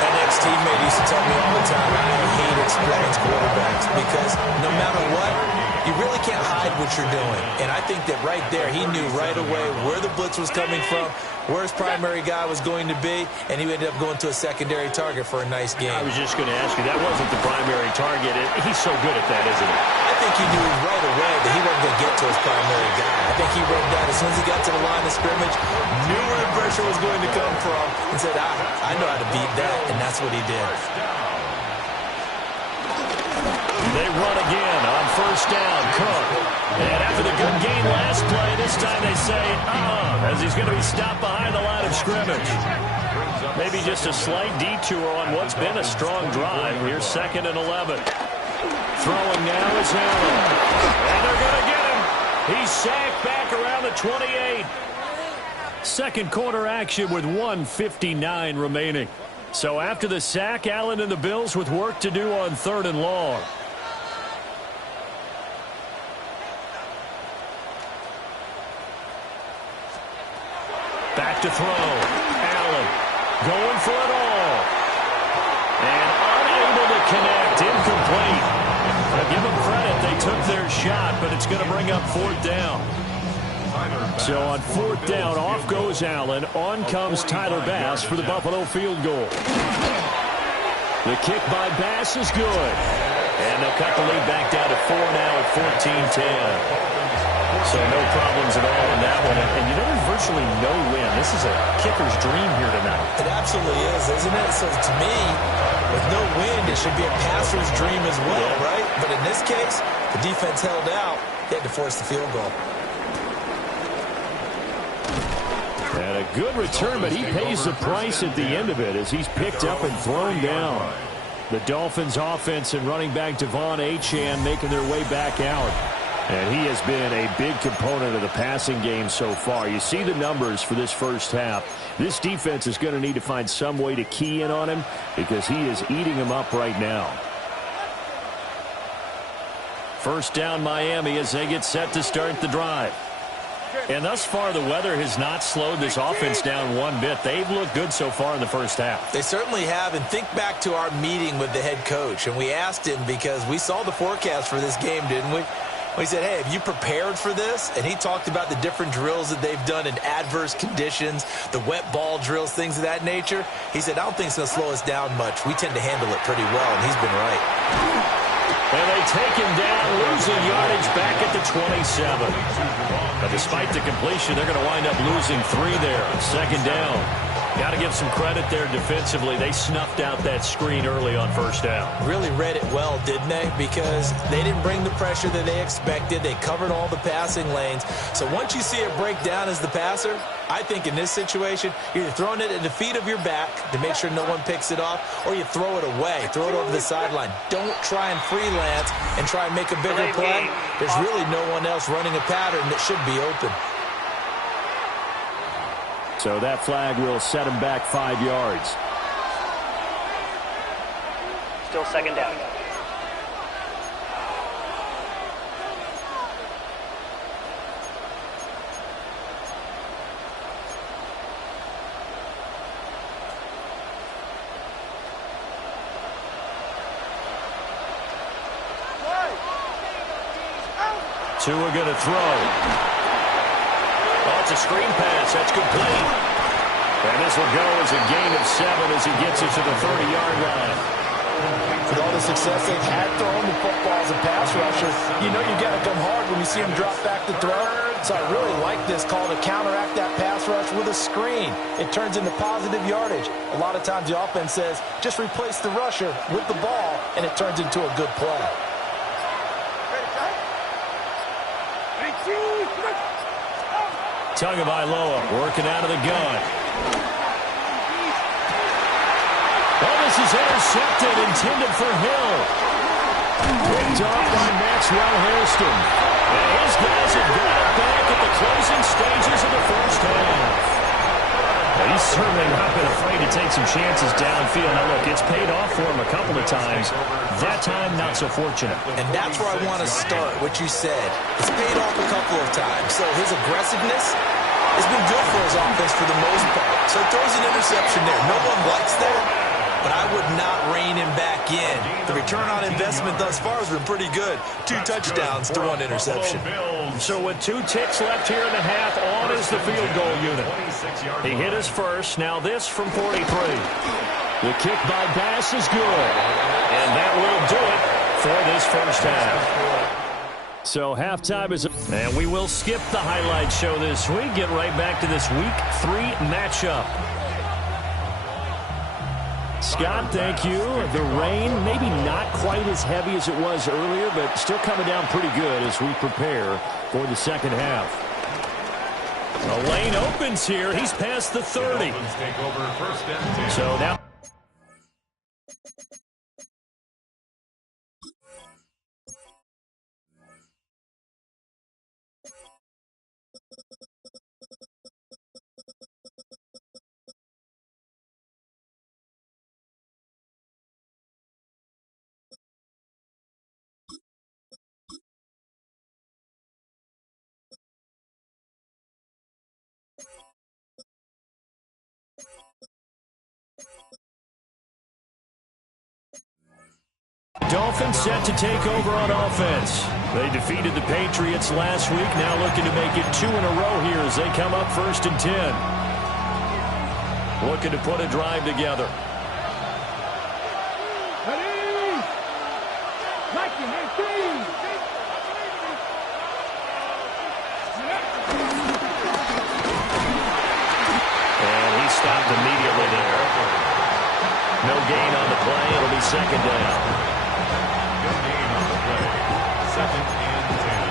An ex-teammate used to tell me all the time, I hate experienced quarterbacks because no matter what, you really can't hide what you're doing. And I think that right there, he knew right away where the blitz was coming from, where his primary guy was going to be, and he ended up going to a secondary target for a nice game. I was just going to ask you, that wasn't the primary target. He's so good at that, isn't he? I think he knew right away that he wasn't going to get to his primary guy. I think he read that as soon as he got to the line of scrimmage, knew where the pressure was going to come from, and said, I know how to beat that, and that's what he did. They run again on 1st down. Cook. And after the good gain last play, this time they say, as he's going to be stopped behind the line of scrimmage. Maybe just a slight detour on what's been a strong drive. Here's 2nd and 11. Throwing now is Allen. And they're going to get him. He's sacked back around the 28. 2nd quarter action with 1:59 remaining. So after the sack, Allen and the Bills with work to do on 3rd and long. Back to throw. Allen going for it all. And unable to connect. Incomplete. Now give them credit. They took their shot, but it's going to bring up 4th down. So on 4th down, off goes Allen. On comes Tyler Bass for the Buffalo field goal. The kick by Bass is good. And they'll cut the lead back down to 4 now at 14-10. So no problems at all in that one. And you know, there's virtually no win. This is a kicker's dream here tonight. It absolutely is, isn't it? So to me, with no win, it should be a passer's dream as well, right? But in this case, the defense held out. They had to force the field goal. And a good return, but he pays the price at the end of it as he's picked up and thrown down. The Dolphins offense and running back Devon Achane making their way back out. And he has been a big component of the passing game so far. You see the numbers for this first half. This defense is going to need to find some way to key in on him because he is eating him up right now. First down Miami as they get set to start the drive. And thus far, the weather has not slowed this offense down one bit. They've looked good so far in the first half. They certainly have. And think back to our meeting with the head coach. And we asked him because we saw the forecast for this game, didn't we? We said, hey, have you prepared for this? And he talked about the different drills that they've done in adverse conditions, the wet ball drills, things of that nature. He said, I don't think it's going to slow us down much. We tend to handle it pretty well, and he's been right. And they take him down, losing yardage back at the 27. But despite the completion, they're going to wind up losing 3 there. Second down. Got to give some credit there defensively. They snuffed out that screen early on first down. Really read it well, didn't they? Because they didn't bring the pressure that they expected. They covered all the passing lanes. So once you see it break down as the passer, I think in this situation, you're either throwing it at the feet of your back to make sure no one picks it off, or you throw it away, throw it over the sideline. Don't try and freelance and try and make a bigger play. There's really no one else running a pattern that should be open. So that flag will set him back 5 yards. Still second down. Tua going to throw. Oh, it's a screen pass. That's complete. And this will go as a gain of 7 as he gets it to the 30-yard line. With all the success they've had throwing the football as a pass rusher, you know you've got to come hard when you see him drop back to throw. So I really like this call to counteract that pass rush with a screen. It turns into positive yardage. A lot of times the offense says, just replace the rusher with the ball, and it turns into a good play. Tagovailoa working out of the gun. Oh, this is intercepted, intended for Hill. Picked off by Maxwell Hairston. And his guys have got it back at the closing stages of the first half. Well, he's certainly not been afraid to take some chances downfield. Now, look, it's paid off for him a couple of times. That time, not so fortunate. And that's where I want to start, what you said. It's paid off a couple of times. So his aggressiveness has been good for his offense for the most part. So he throws an interception there. No one likes that, but I would not rein him back in. The return on investment thus far has been pretty good. 2 touchdowns to 1 interception. So with 2 ticks left here in the half, on is the field goal unit. He hit us first. Now this from 43. The kick by Bass is good. And that will do it for this first half. So halftime is, and we will skip the highlight show this week. Get right back to this week 3 matchup. Scott, thank you. The rain, maybe not quite as heavy as it was earlier, but still coming down pretty good as we prepare for the second half. The lane opens here. He's past the 30. So now. Dolphins set to take over on offense. They defeated the Patriots last week, now looking to make it 2 in a row here as they come up 1st and 10. Looking to put a drive together. stopped immediately there. No gain on the play. It'll be second down. No gain on the play. Second and 10.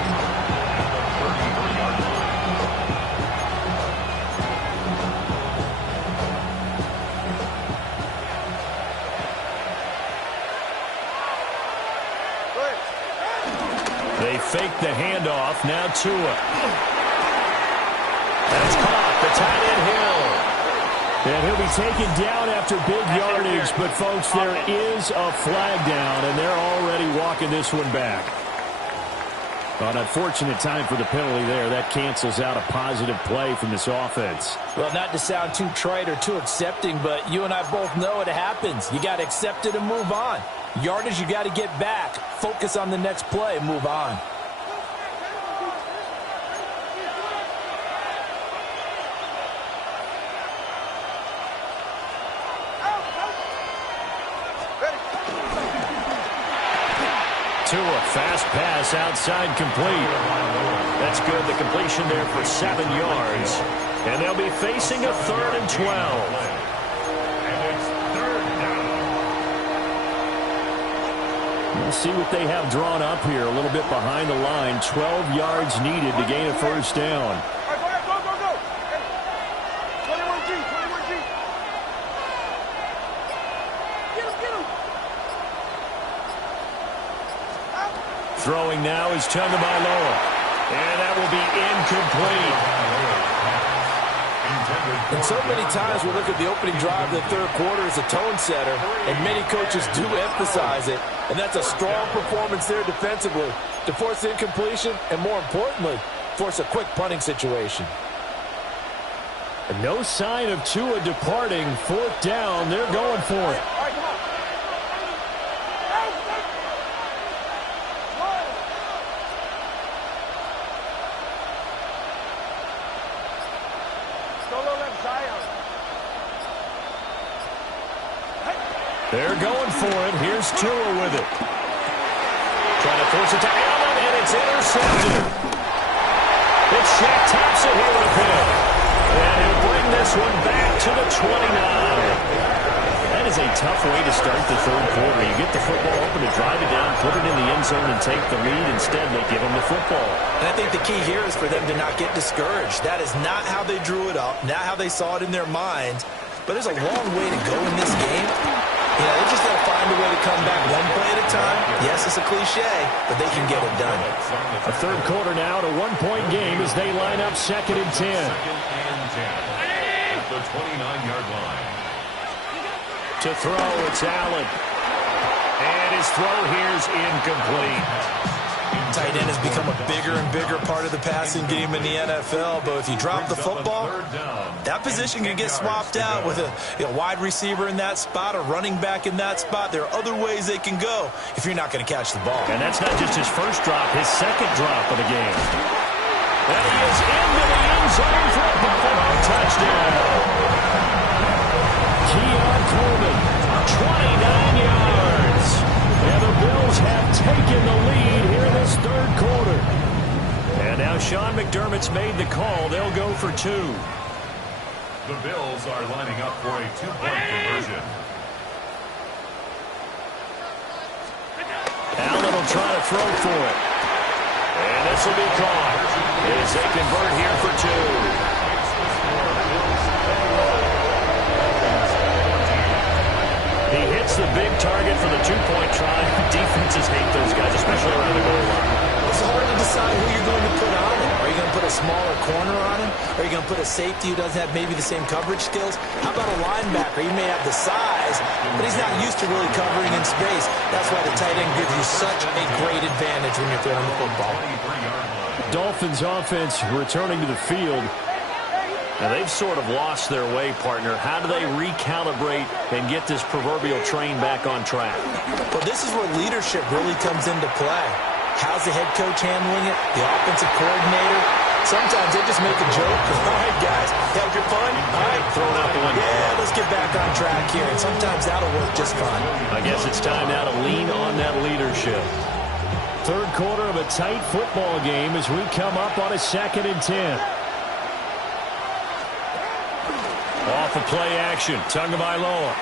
At the 33-yard line. They fake the handoff. Now Tua. That's caught. The tight end Hill. And he'll be taken down after big yardage. But, folks, there is a flag down, and they're already walking this one back. An unfortunate time for the penalty there. That cancels out a positive play from this offense. Well, not to sound too trite or too accepting, but you and I both know it happens. You got to accept it and move on. Yardage, you got to get back. Focus on the next play and move on. Tua, fast pass outside complete. That's good. The completion there for 7 yards. And they'll be facing a 3rd and 12. And it's 3rd down. We'll see what they have drawn up here. A little bit behind the line. 12 yards needed to gain a first down. All right, go. 21G. Get him. Throwing now is Tagovailoa. And that will be incomplete. And so many times we look at the opening drive of the third quarter as a tone setter, and many coaches do emphasize it. And that's a strong performance there defensively to force the incompletion and, more importantly, force a quick punting situation. And no sign of Tua departing. 4th down. They're going for it. All right, come on. They're going for it. Here's Tua with it. Trying to force it to Allen, and it's intercepted. It's Shaq Thompson here with a pick. And he'll bring this one back to the 29. That is a tough way to start the third quarter. You get the football open to drive it down, put it in the end zone, and take the lead. Instead, they give them the football. And I think the key here is for them to not get discouraged. That is not how they drew it up, not how they saw it in their minds. But there's a long way to go in this game. You know, they just got to find a way to come back one play at a time. Yes, it's a cliche, but they can get it done. A third quarter now, a 1-point game as they line up 2nd and 10. 2nd and 10 at the 29-yard line. To throw, it's Allen. And his throw here's incomplete. Tight end has become a bigger and bigger part of the passing game in the NFL, but if you drop the football, that position can get swapped out with a wide receiver in that spot, a running back in that spot. There are other ways they can go if you're not going to catch the ball. And that's not just his first drop, his second drop of the game. And he is into the end zone for a Buffalo touchdown. Keon Coleman, 29 yards. And the Bills have taken the lead here in this third quarter. And now Sean McDermott's made the call. They'll go for 2. The Bills are lining up for a 2-point conversion. Allen will try to throw for it. And this will be caught as they convert here for 2. He hits the big target for the 2-point try. Defenses hate those guys, especially around the goal line. It's hard to decide who you're going to put on him. Are you going to put a smaller corner on him? Are you going to put a safety who doesn't have maybe the same coverage skills? How about a linebacker? He may have the size, but he's not used to really covering in space. That's why the tight end gives you such a great advantage when you're throwing the football. Dolphins offense returning to the field. Now, they've sort of lost their way, partner. How do they recalibrate and get this proverbial train back on track? Well, this is where leadership really comes into play. How's the head coach handling it? The offensive coordinator? Sometimes they just make a joke. All right, guys, have your fun? All right, throwing out the window. Yeah, let's get back on track here. And sometimes that'll work just fine. I guess it's time now to lean on that leadership. Third quarter of a tight football game as we come up on a 2nd and 10. Off of play action, Tagovailoa.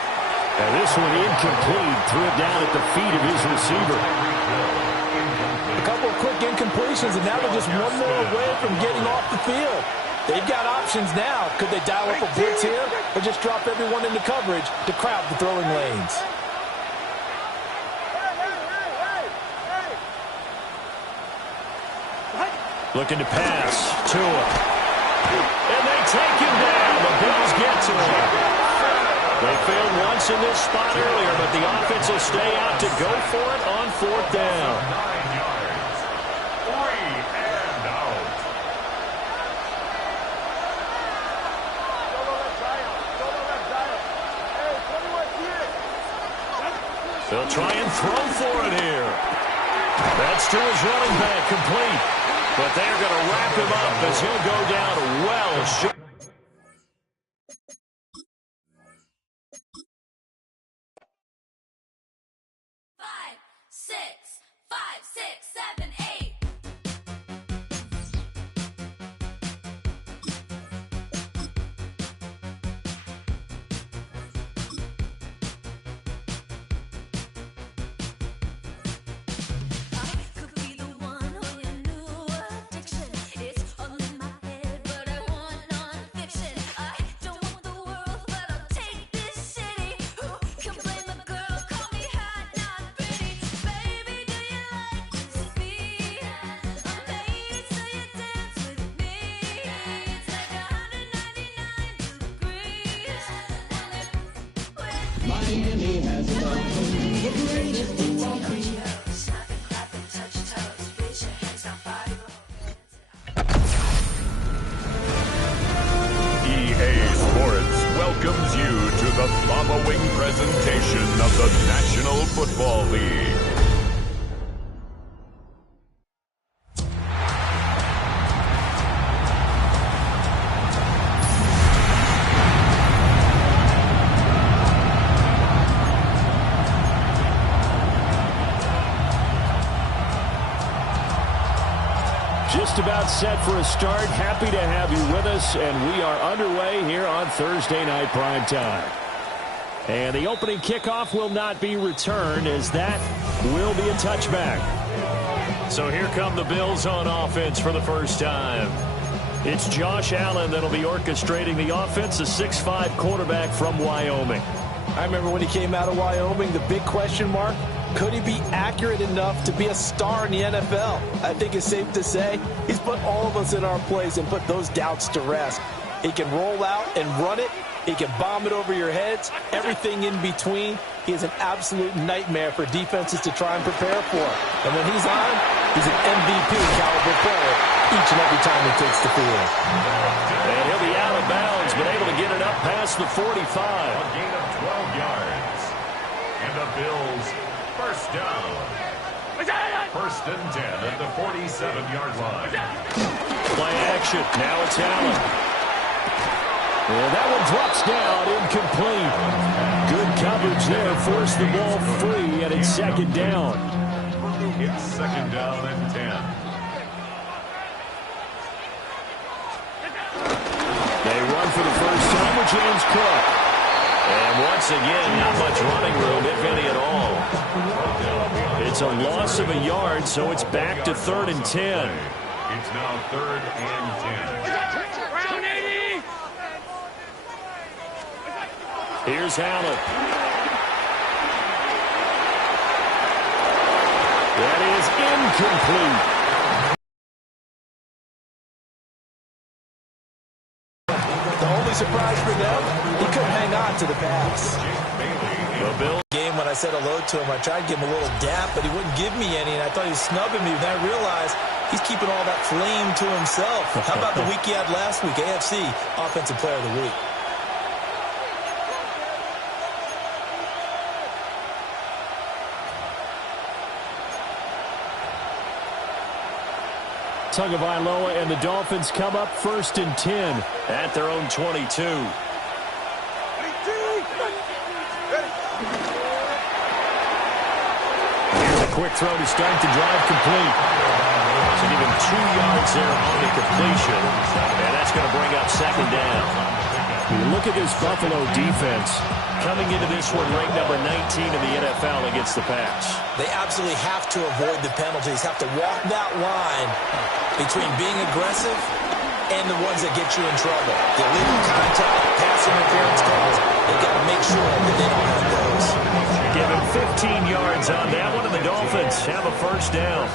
And this one incomplete. Threw it down at the feet of his receiver. A couple of quick incompletions, and now they're just one more away from getting off the field. They've got options now. Could they dial up a blitz here or just drop everyone into coverage to crowd the throwing lanes? Looking to pass. Tua. And they take him down. The Bills get to him. They failed once in this spot earlier, but the offense will stay out to go for it on 4th down. 9 yards. 3 and out. They'll try and throw for it here. That's to his running back, complete. But they're going to wrap him up as he'll go down well short. Miami has EA Sports welcomes you to the following presentation of the National Football League. Just about set for a start. Happy to have you with us, and we are underway here on Thursday Night Prime Time. And the opening kickoff will not be returned, as that will be a touchback. So here come the Bills on offense for the first time. It's Josh Allen that'll be orchestrating the offense, a 6'5" quarterback from Wyoming. I remember when he came out of Wyoming, the big question mark, could he be accurate enough to be a star in the NFL? I think it's safe to say he's put all of us in our place and put those doubts to rest. He can roll out and run it. He can bomb it over your heads. Everything in between. He is an absolute nightmare for defenses to try and prepare for. And when he's on, he's an MVP caliber player each and every time he takes the field. And he'll be out of bounds, but able to get it up past the 45. A gain of 12 yards. And the Bills first down. 1st and 10 at the 47-yard line. Play action. Now it's Allen. And that one drops down, incomplete. Good coverage there. Forced the ball free, and it's 2nd down. It's 2nd down and 10. They run for the first time with James Cook. And once again, not much running room, if any at all. It's a loss of a yard, so it's back to 3rd and 10. It's now 3rd and 10. Here's Allen. That is incomplete. The only surprise for them, he couldn't hang on to the pass. The Bills game, when I said hello to him, I tried to give him a little dap, but he wouldn't give me any, and I thought he was snubbing me. Then I realized he's keeping all that flame to himself. How about the week he had last week? AFC Offensive Player of the Week. Tagovailoa and the Dolphins come up 1st and 10 at their own 22. Here's a quick throw to start the drive, complete. So even 2 yards there on the completion. And that's going to bring up 2nd down. You look at this Buffalo defense coming into this one ranked number 19 in the NFL against the pass. They absolutely have to avoid the penalties, have to walk that line between being aggressive and the ones that get you in trouble. The illegal contact, pass interference calls, they've got to make sure that they don't have those. Give him 15 yards on that one, and the Dolphins have a first down.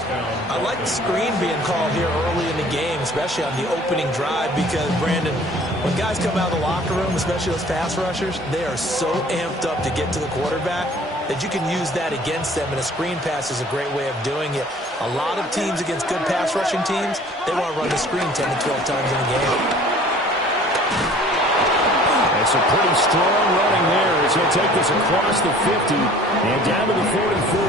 I like the screen being called here early in the game, especially on the opening drive, because, Brandon, when guys come out of the locker room, especially those pass rushers, they are so amped up to get to the quarterback that you can use that against them, and a screen pass is a great way of doing it. A lot of teams against good pass rushing teams, they want to run the screen 10 to 12 times in a game. It's a pretty strong running there as he'll take this across the 50 and down to the 44.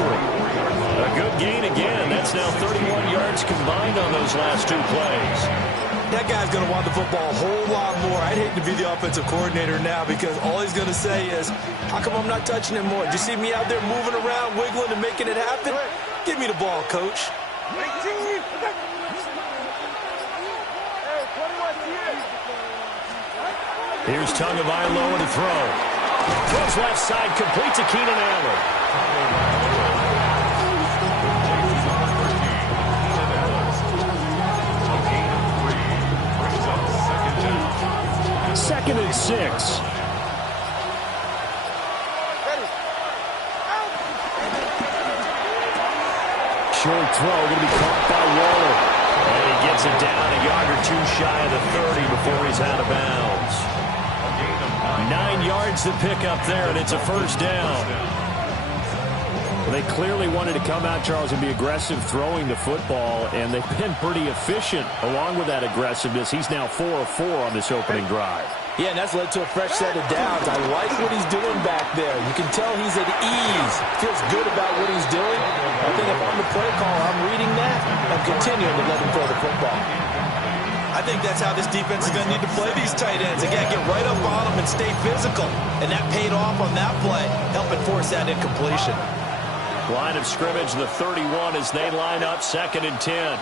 A good gain again. That's now 31 yards combined on those last two plays. That guy's going to want the football a whole lot more. I'd hate to be the offensive coordinator now because all he's going to say is, how come I'm not touching him more? Did you see me out there moving around, wiggling, and making it happen? Give me the ball, coach. Here's Tagovailoa to throw. Throws left side, complete to Keenan Allen. Second and 6. Short throw, going to be caught by Waller. And he gets it down a yard or two shy of the 30 before he's out of bounds. 9 yards to pick up there, and it's a first down. Well, they clearly wanted to come out, Charles, and be aggressive throwing the football, and they've been pretty efficient along with that aggressiveness. He's now 4 of 4 on this opening drive. Yeah, and that's led to a fresh set of downs. I like what he's doing back there. You can tell he's at ease. Feels good about what he's doing. I think if I'm the play caller, I'm reading that and continuing to let him throw the football. I think that's how this defense is going to need to play these tight ends. Again, get right up on them and stay physical. And that paid off on that play, helping force that incompletion. Line of scrimmage, the 31 as they line up, 2nd and 10.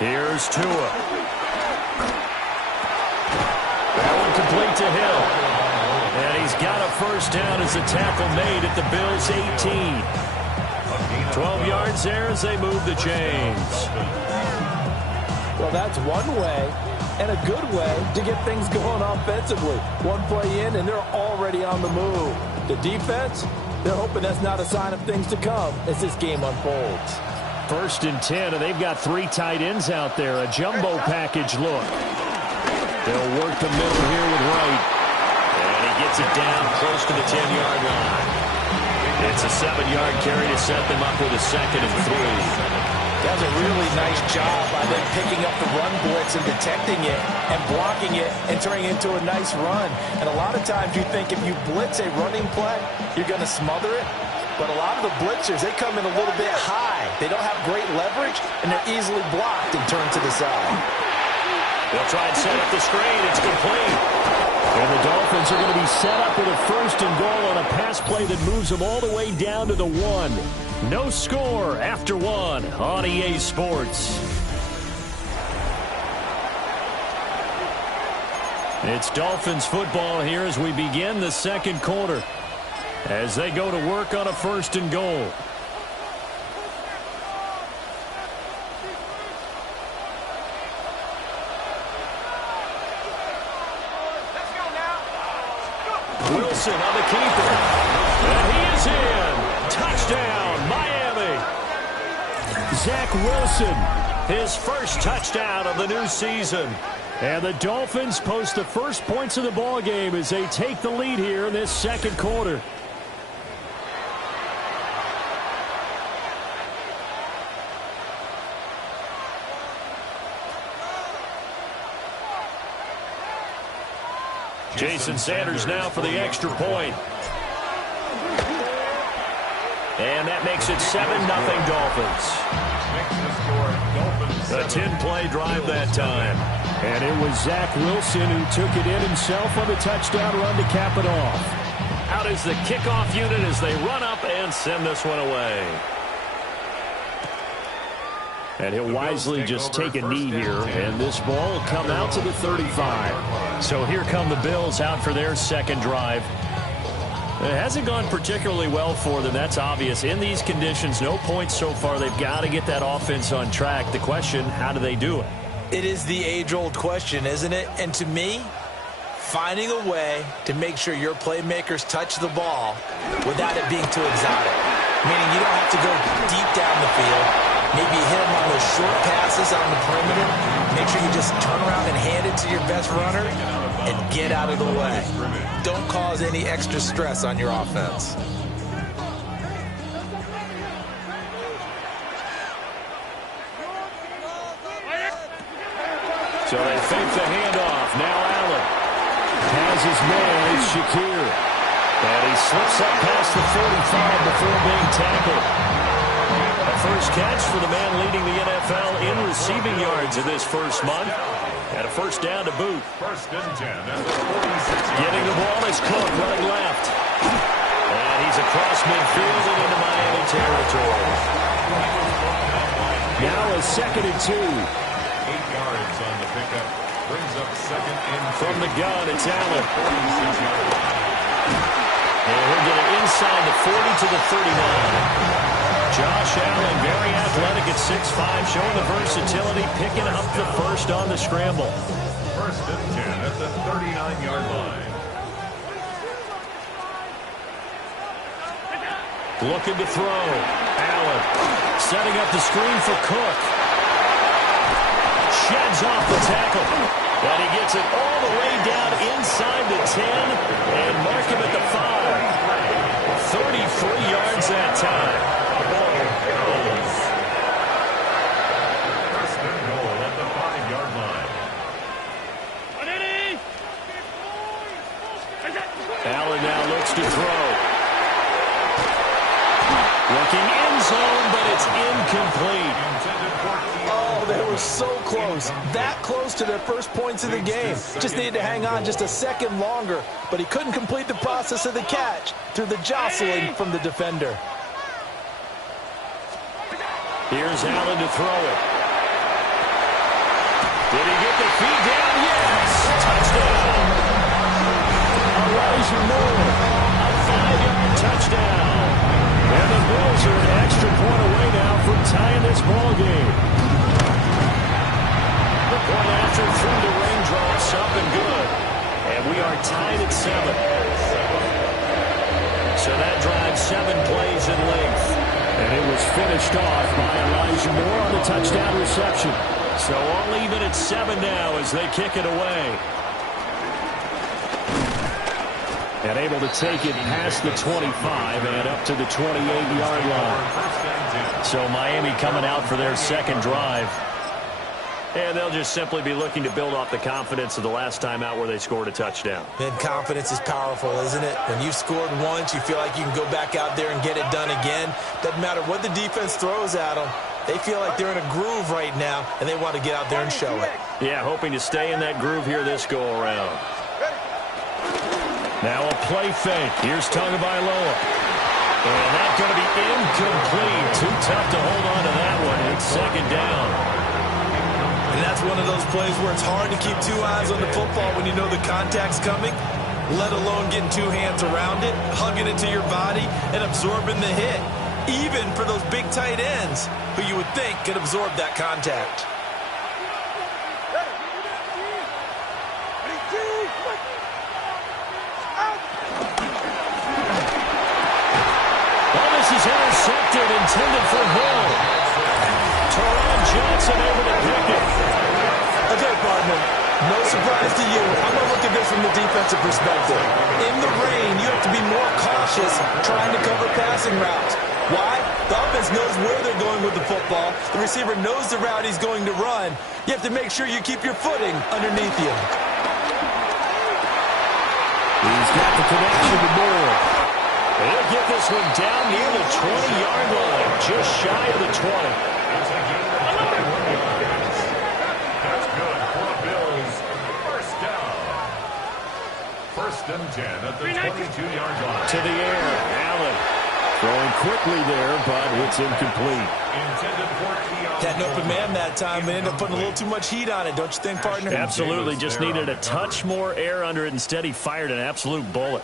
Here's Tua. That one complete to Hill. And he's got a first down as a tackle made at the Bills' 18. 12 yards there as they move the chains. Well, that's one way and a good way to get things going offensively. One play in, and they're already on the move. The defense, they're hoping that's not a sign of things to come as this game unfolds. 1st and 10, and they've got 3 tight ends out there. A jumbo package look. They'll work the middle here with Wright. And he gets it down close to the 10-yard line. It's a 7-yard carry to set them up with a 2nd and 3. Does a really nice job by them picking up the run blitz and detecting it and blocking it and turning it into a nice run. And a lot of times you think if you blitz a running play, you're going to smother it. But a lot of the blitzers, they come in a little bit high. They don't have great leverage, and they're easily blocked and turned to the side. They'll try and set up the screen. It's complete. And the Dolphins are going to be set up with a 1st and goal on a pass play that moves them all the way down to the 1. No score after 1 on EA Sports. It's Dolphins football here as we begin the 2nd quarter, as they go to work on a 1st and goal. Wilson on the keeper. And he is in. Touchdown, Miami. Zach Wilson, his first touchdown of the new season. And the Dolphins post the first points of the ball game as they take the lead here in this 2nd quarter. Jason Sanders now for the extra point. And that makes it 7-0 Dolphins. A 10-play drive that time. And it was Zach Wilson who took it in himself on the touchdown run to cap it off. Out is the kickoff unit as they run up and send this one away. And he'll wisely just take a knee here, and this ball will come out to the 35. So here come the Bills out for their second drive. It hasn't gone particularly well for them. That's obvious. In these conditions, no points so far. They've got to get that offense on track. The question, how do they do it? It is the age-old question, isn't it? And to me, finding a way to make sure your playmakers touch the ball without it being too exotic. Meaning you don't have to go deep down the field. Maybe hit them on those short passes on the perimeter. Make sure you just turn around and hand it to your best runner and get out of the way. Don't cause any extra stress on your offense. So they fake the handoff. Now Allen has his man. It's Shakir. And he slips up past the 45 before being tackled. A first catch for the man leading the NFL in receiving yards in this first month. And a first down to boot. First and 10 at the 46. Getting the ball is Cook running left. And he's across midfield and into Miami territory. Now a 2nd and 2. 8 yards on the pickup. Brings up second and 2. From the gun, it's Allen. 46-yard line. And he'll get it inside the 40 to the 39. Josh Allen, very athletic at 6'5", showing the versatility, picking up the first on the scramble. First and 10 at the 39-yard line. Looking to throw. Allen setting up the screen for Cook. Sheds off the tackle. And he gets it all the way down inside the 10 and mark him at the 5. 33 yards that time. First and goal at the 5-yard line. Allen now looks to throw. Looking end zone, but it's incomplete. Oh, they were so close. That close to their first points of the game. Just needed to hang on just a second longer, but he couldn't complete the process of the catch through the jostling from the defender. Here's Allen to throw it. Did he get the feet down? Yes! Touchdown! Elijah Moore, a 5-yard touchdown. And the Bills are an extra point away now from tying this ball game. The point after through the raindrops, up and good. And we are tied at 7. So that drives 7 plays in length. And it was finished off by Elijah Moore on the touchdown reception. So all even at 7 now as they kick it away. And able to take it past the 25 and up to the 28-yard line. So Miami coming out for their second drive. And they'll just simply be looking to build off the confidence of the last time out where they scored a touchdown. And confidence is powerful, isn't it? When you've scored once, you feel like you can go back out there and get it done again. Doesn't matter what the defense throws at them. They feel like they're in a groove right now, and they want to get out there and show it. Yeah, hoping to stay in that groove here this go-around. Now a play fake. Here's Tagovailoa. And that's going to be incomplete. Too tough to hold on to that one. It's second down. And that's one of those plays where it's hard to keep 2 eyes on the football when you know the contact's coming, let alone getting 2 hands around it, hugging it to your body, and absorbing the hit. Even for those big tight ends who you would think could absorb that contact. Well, this is intercepted, intended for Hill. Teron Johnson able to pick it. Okay, partner, no surprise to you. I'm going to look at this from the defensive perspective. In the rain, you have to be more cautious trying to cover passing routes. Why? The offense knows where they're going with the football. The receiver knows the route he's going to run. You have to make sure you keep your footing underneath you. He's got the connection to Moore. He'll get this one down near the 20-yard line, just shy of the 20. That's good for the Bills. First down. First and 10 at the 22-yard line. To the air, Allen Throwing quickly there, but it's incomplete. Had an open man that time and ended up putting a little too much heat on it, don't you think, partner? Absolutely. Just needed a touch more air under it. Instead, he fired an absolute bullet.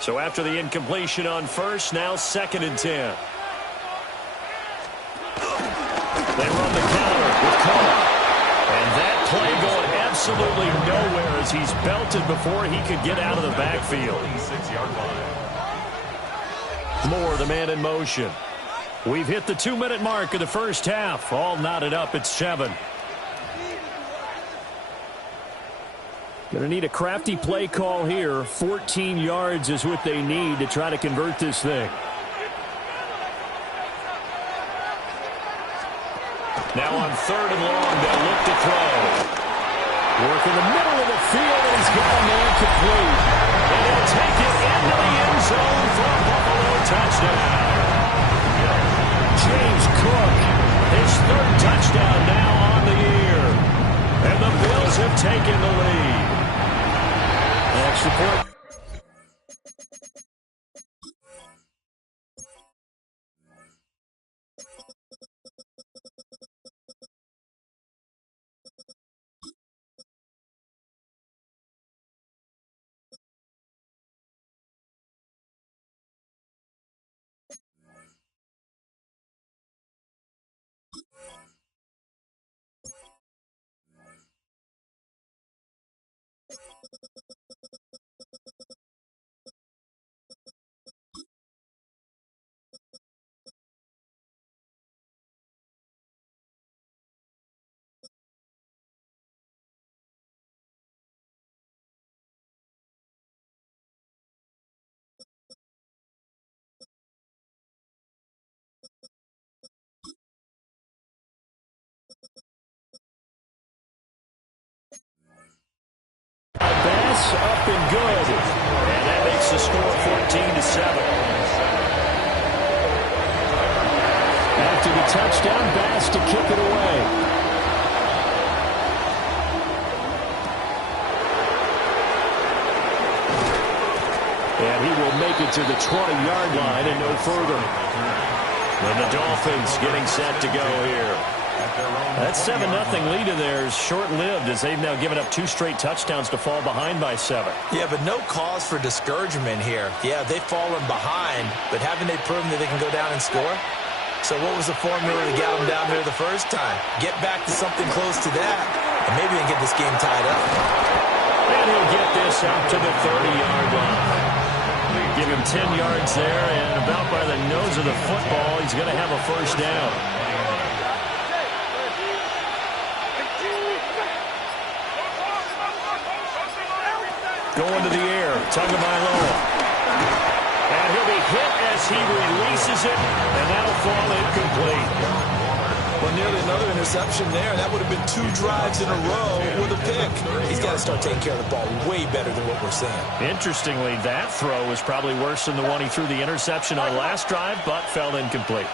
So after the incompletion on first, now 2nd and 10. They run the counter with Cook. And that play going absolutely nowhere as he's belted before he could get out of the backfield. Moore, the man in motion. We've hit the 2-minute mark of the first half. All knotted up at 7. Going to need a crafty play call here. 14 yards is what they need to try to convert this thing. Now on 3rd and long, they'll look to throw. Work in the middle of the field, and he's got a man complete. And he'll take it into the end zone for a Buffalo touchdown. James Cook, his 3rd touchdown now on the year. And the Bills have taken the lead. Extra point. Bass up and good. And that makes the score 14-7. After the touchdown, Bass to kick it away. And he will make it to the 20-yard line and no further. And the Dolphins getting set to go here. That 7-0 lead of theirs short-lived as they've now given up 2 straight touchdowns to fall behind by 7. Yeah, but no cause for discouragement here. Yeah, they've fallen behind, but haven't they proven that they can go down and score? So what was the formula to get them down there the first time? Get back to something close to that, and maybe they can get this game tied up. And he'll get this out to the 30-yard line. Give him 10 yards there, and about by the nose of the football, he's going to have a first down. Going to the air, Tagovailoa. And he'll be hit as he releases it, and that'll fall incomplete. Well, nearly another interception there. That would have been 2 drives in a row with a pick. He's got to start taking care of the ball way better than what we're seeing. Interestingly, that throw was probably worse than the one he threw the interception on last drive, but fell incomplete.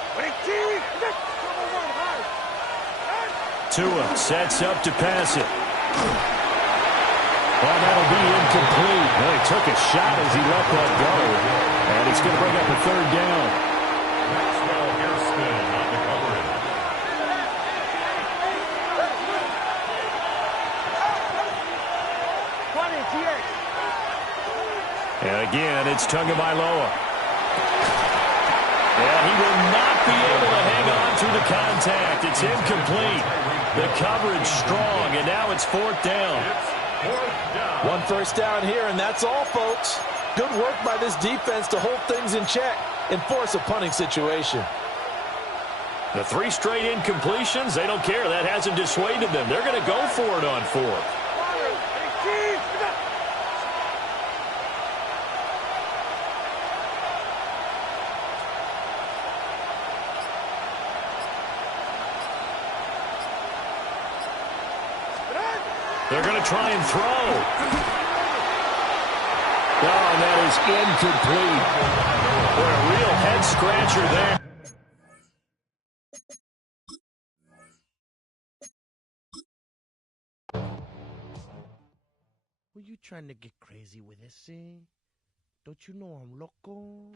Tua sets up to pass it. Well, that'll be incomplete. Well, he took a shot as he let that go. And it's going to bring up a 3rd down. Maxwell Hairston on the coverage. And again, it's Tagovailoa. And he will not be able to hang on through the contact. It's incomplete. The coverage strong, and now it's 4th down. 1 first down here, and that's all, folks. Good work by this defense to hold things in check and force a punting situation. The 3 straight incompletions, they don't care. That hasn't dissuaded them. They're going to go for it on 4th. They're going to try and throw. Oh, and that is incomplete. Boy, a real head-scratcher there. Were you trying to get crazy with this, eh? Don't you know I'm loco?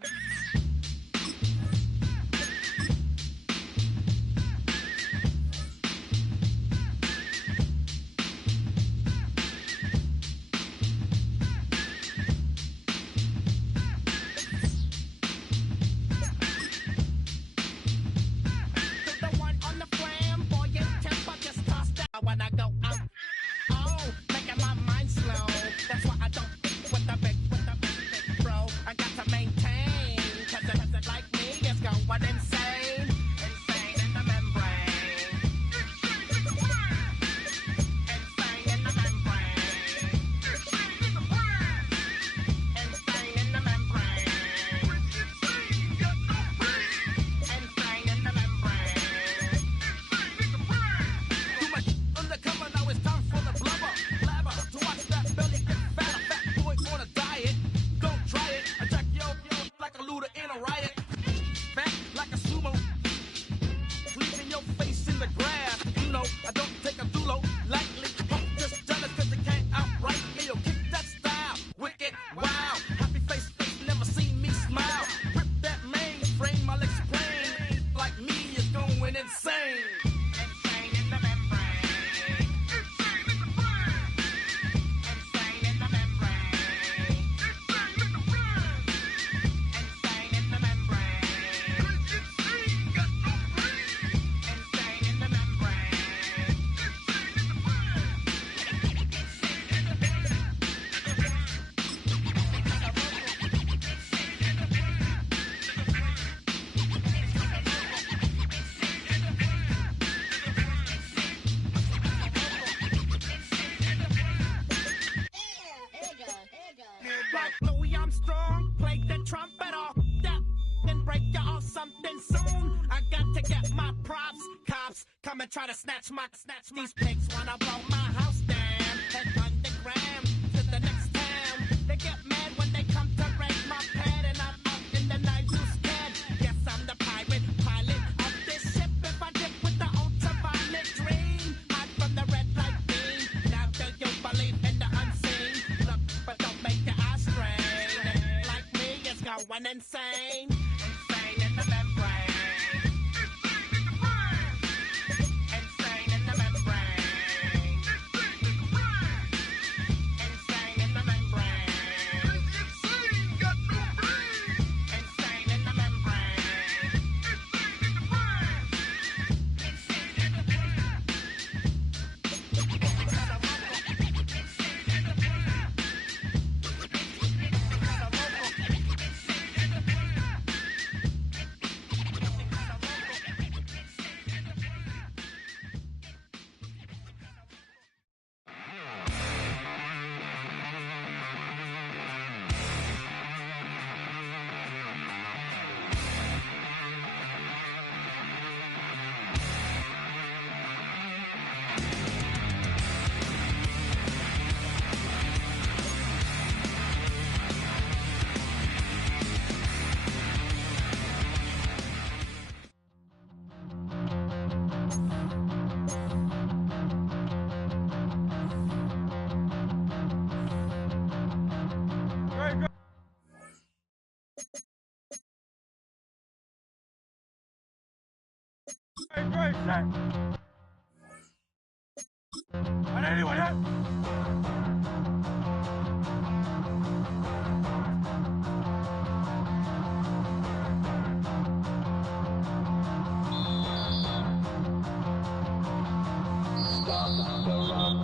to try to snatch these pigs wanna blow my house down. Head underground to the next town. They get mad when they come to raid my pad, and I'm out in the night too scared. Yes, I'm the pirate pilot of this ship. If I dip with the ultraviolet dream, hide from the red light beam. Now do you believe in the unseen? Look, but don't make your eyes strain. Like me, it's going insane. Insane in the membrane. Insane in the membrane. Insane in the membrane. Insane got no brain. Insane in the membrane. Insane in the brain. Great, set. On anyone hit? Stop the run.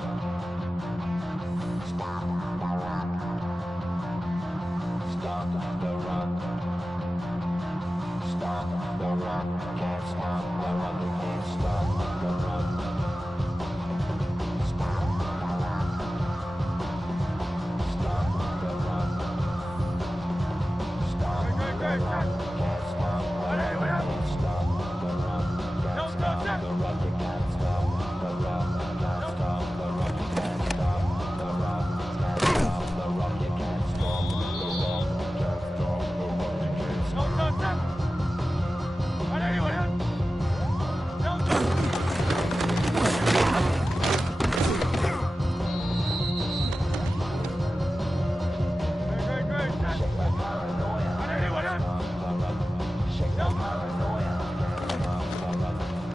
Stop the run. Stop the run. Stop the run. Can't stop the run. We can't stop the run. Stop the run. Stop the run. Stop the run. Can't stop the run. Can't stop the run. Can't stop the run. You can't stop the run. Can't stop the run. You can't stop the run. Can't stop the run. You can't stop the run. Can't stop the run. You can't stop the run. On anyone hit? No, no. Great, set. On anyone hit? No.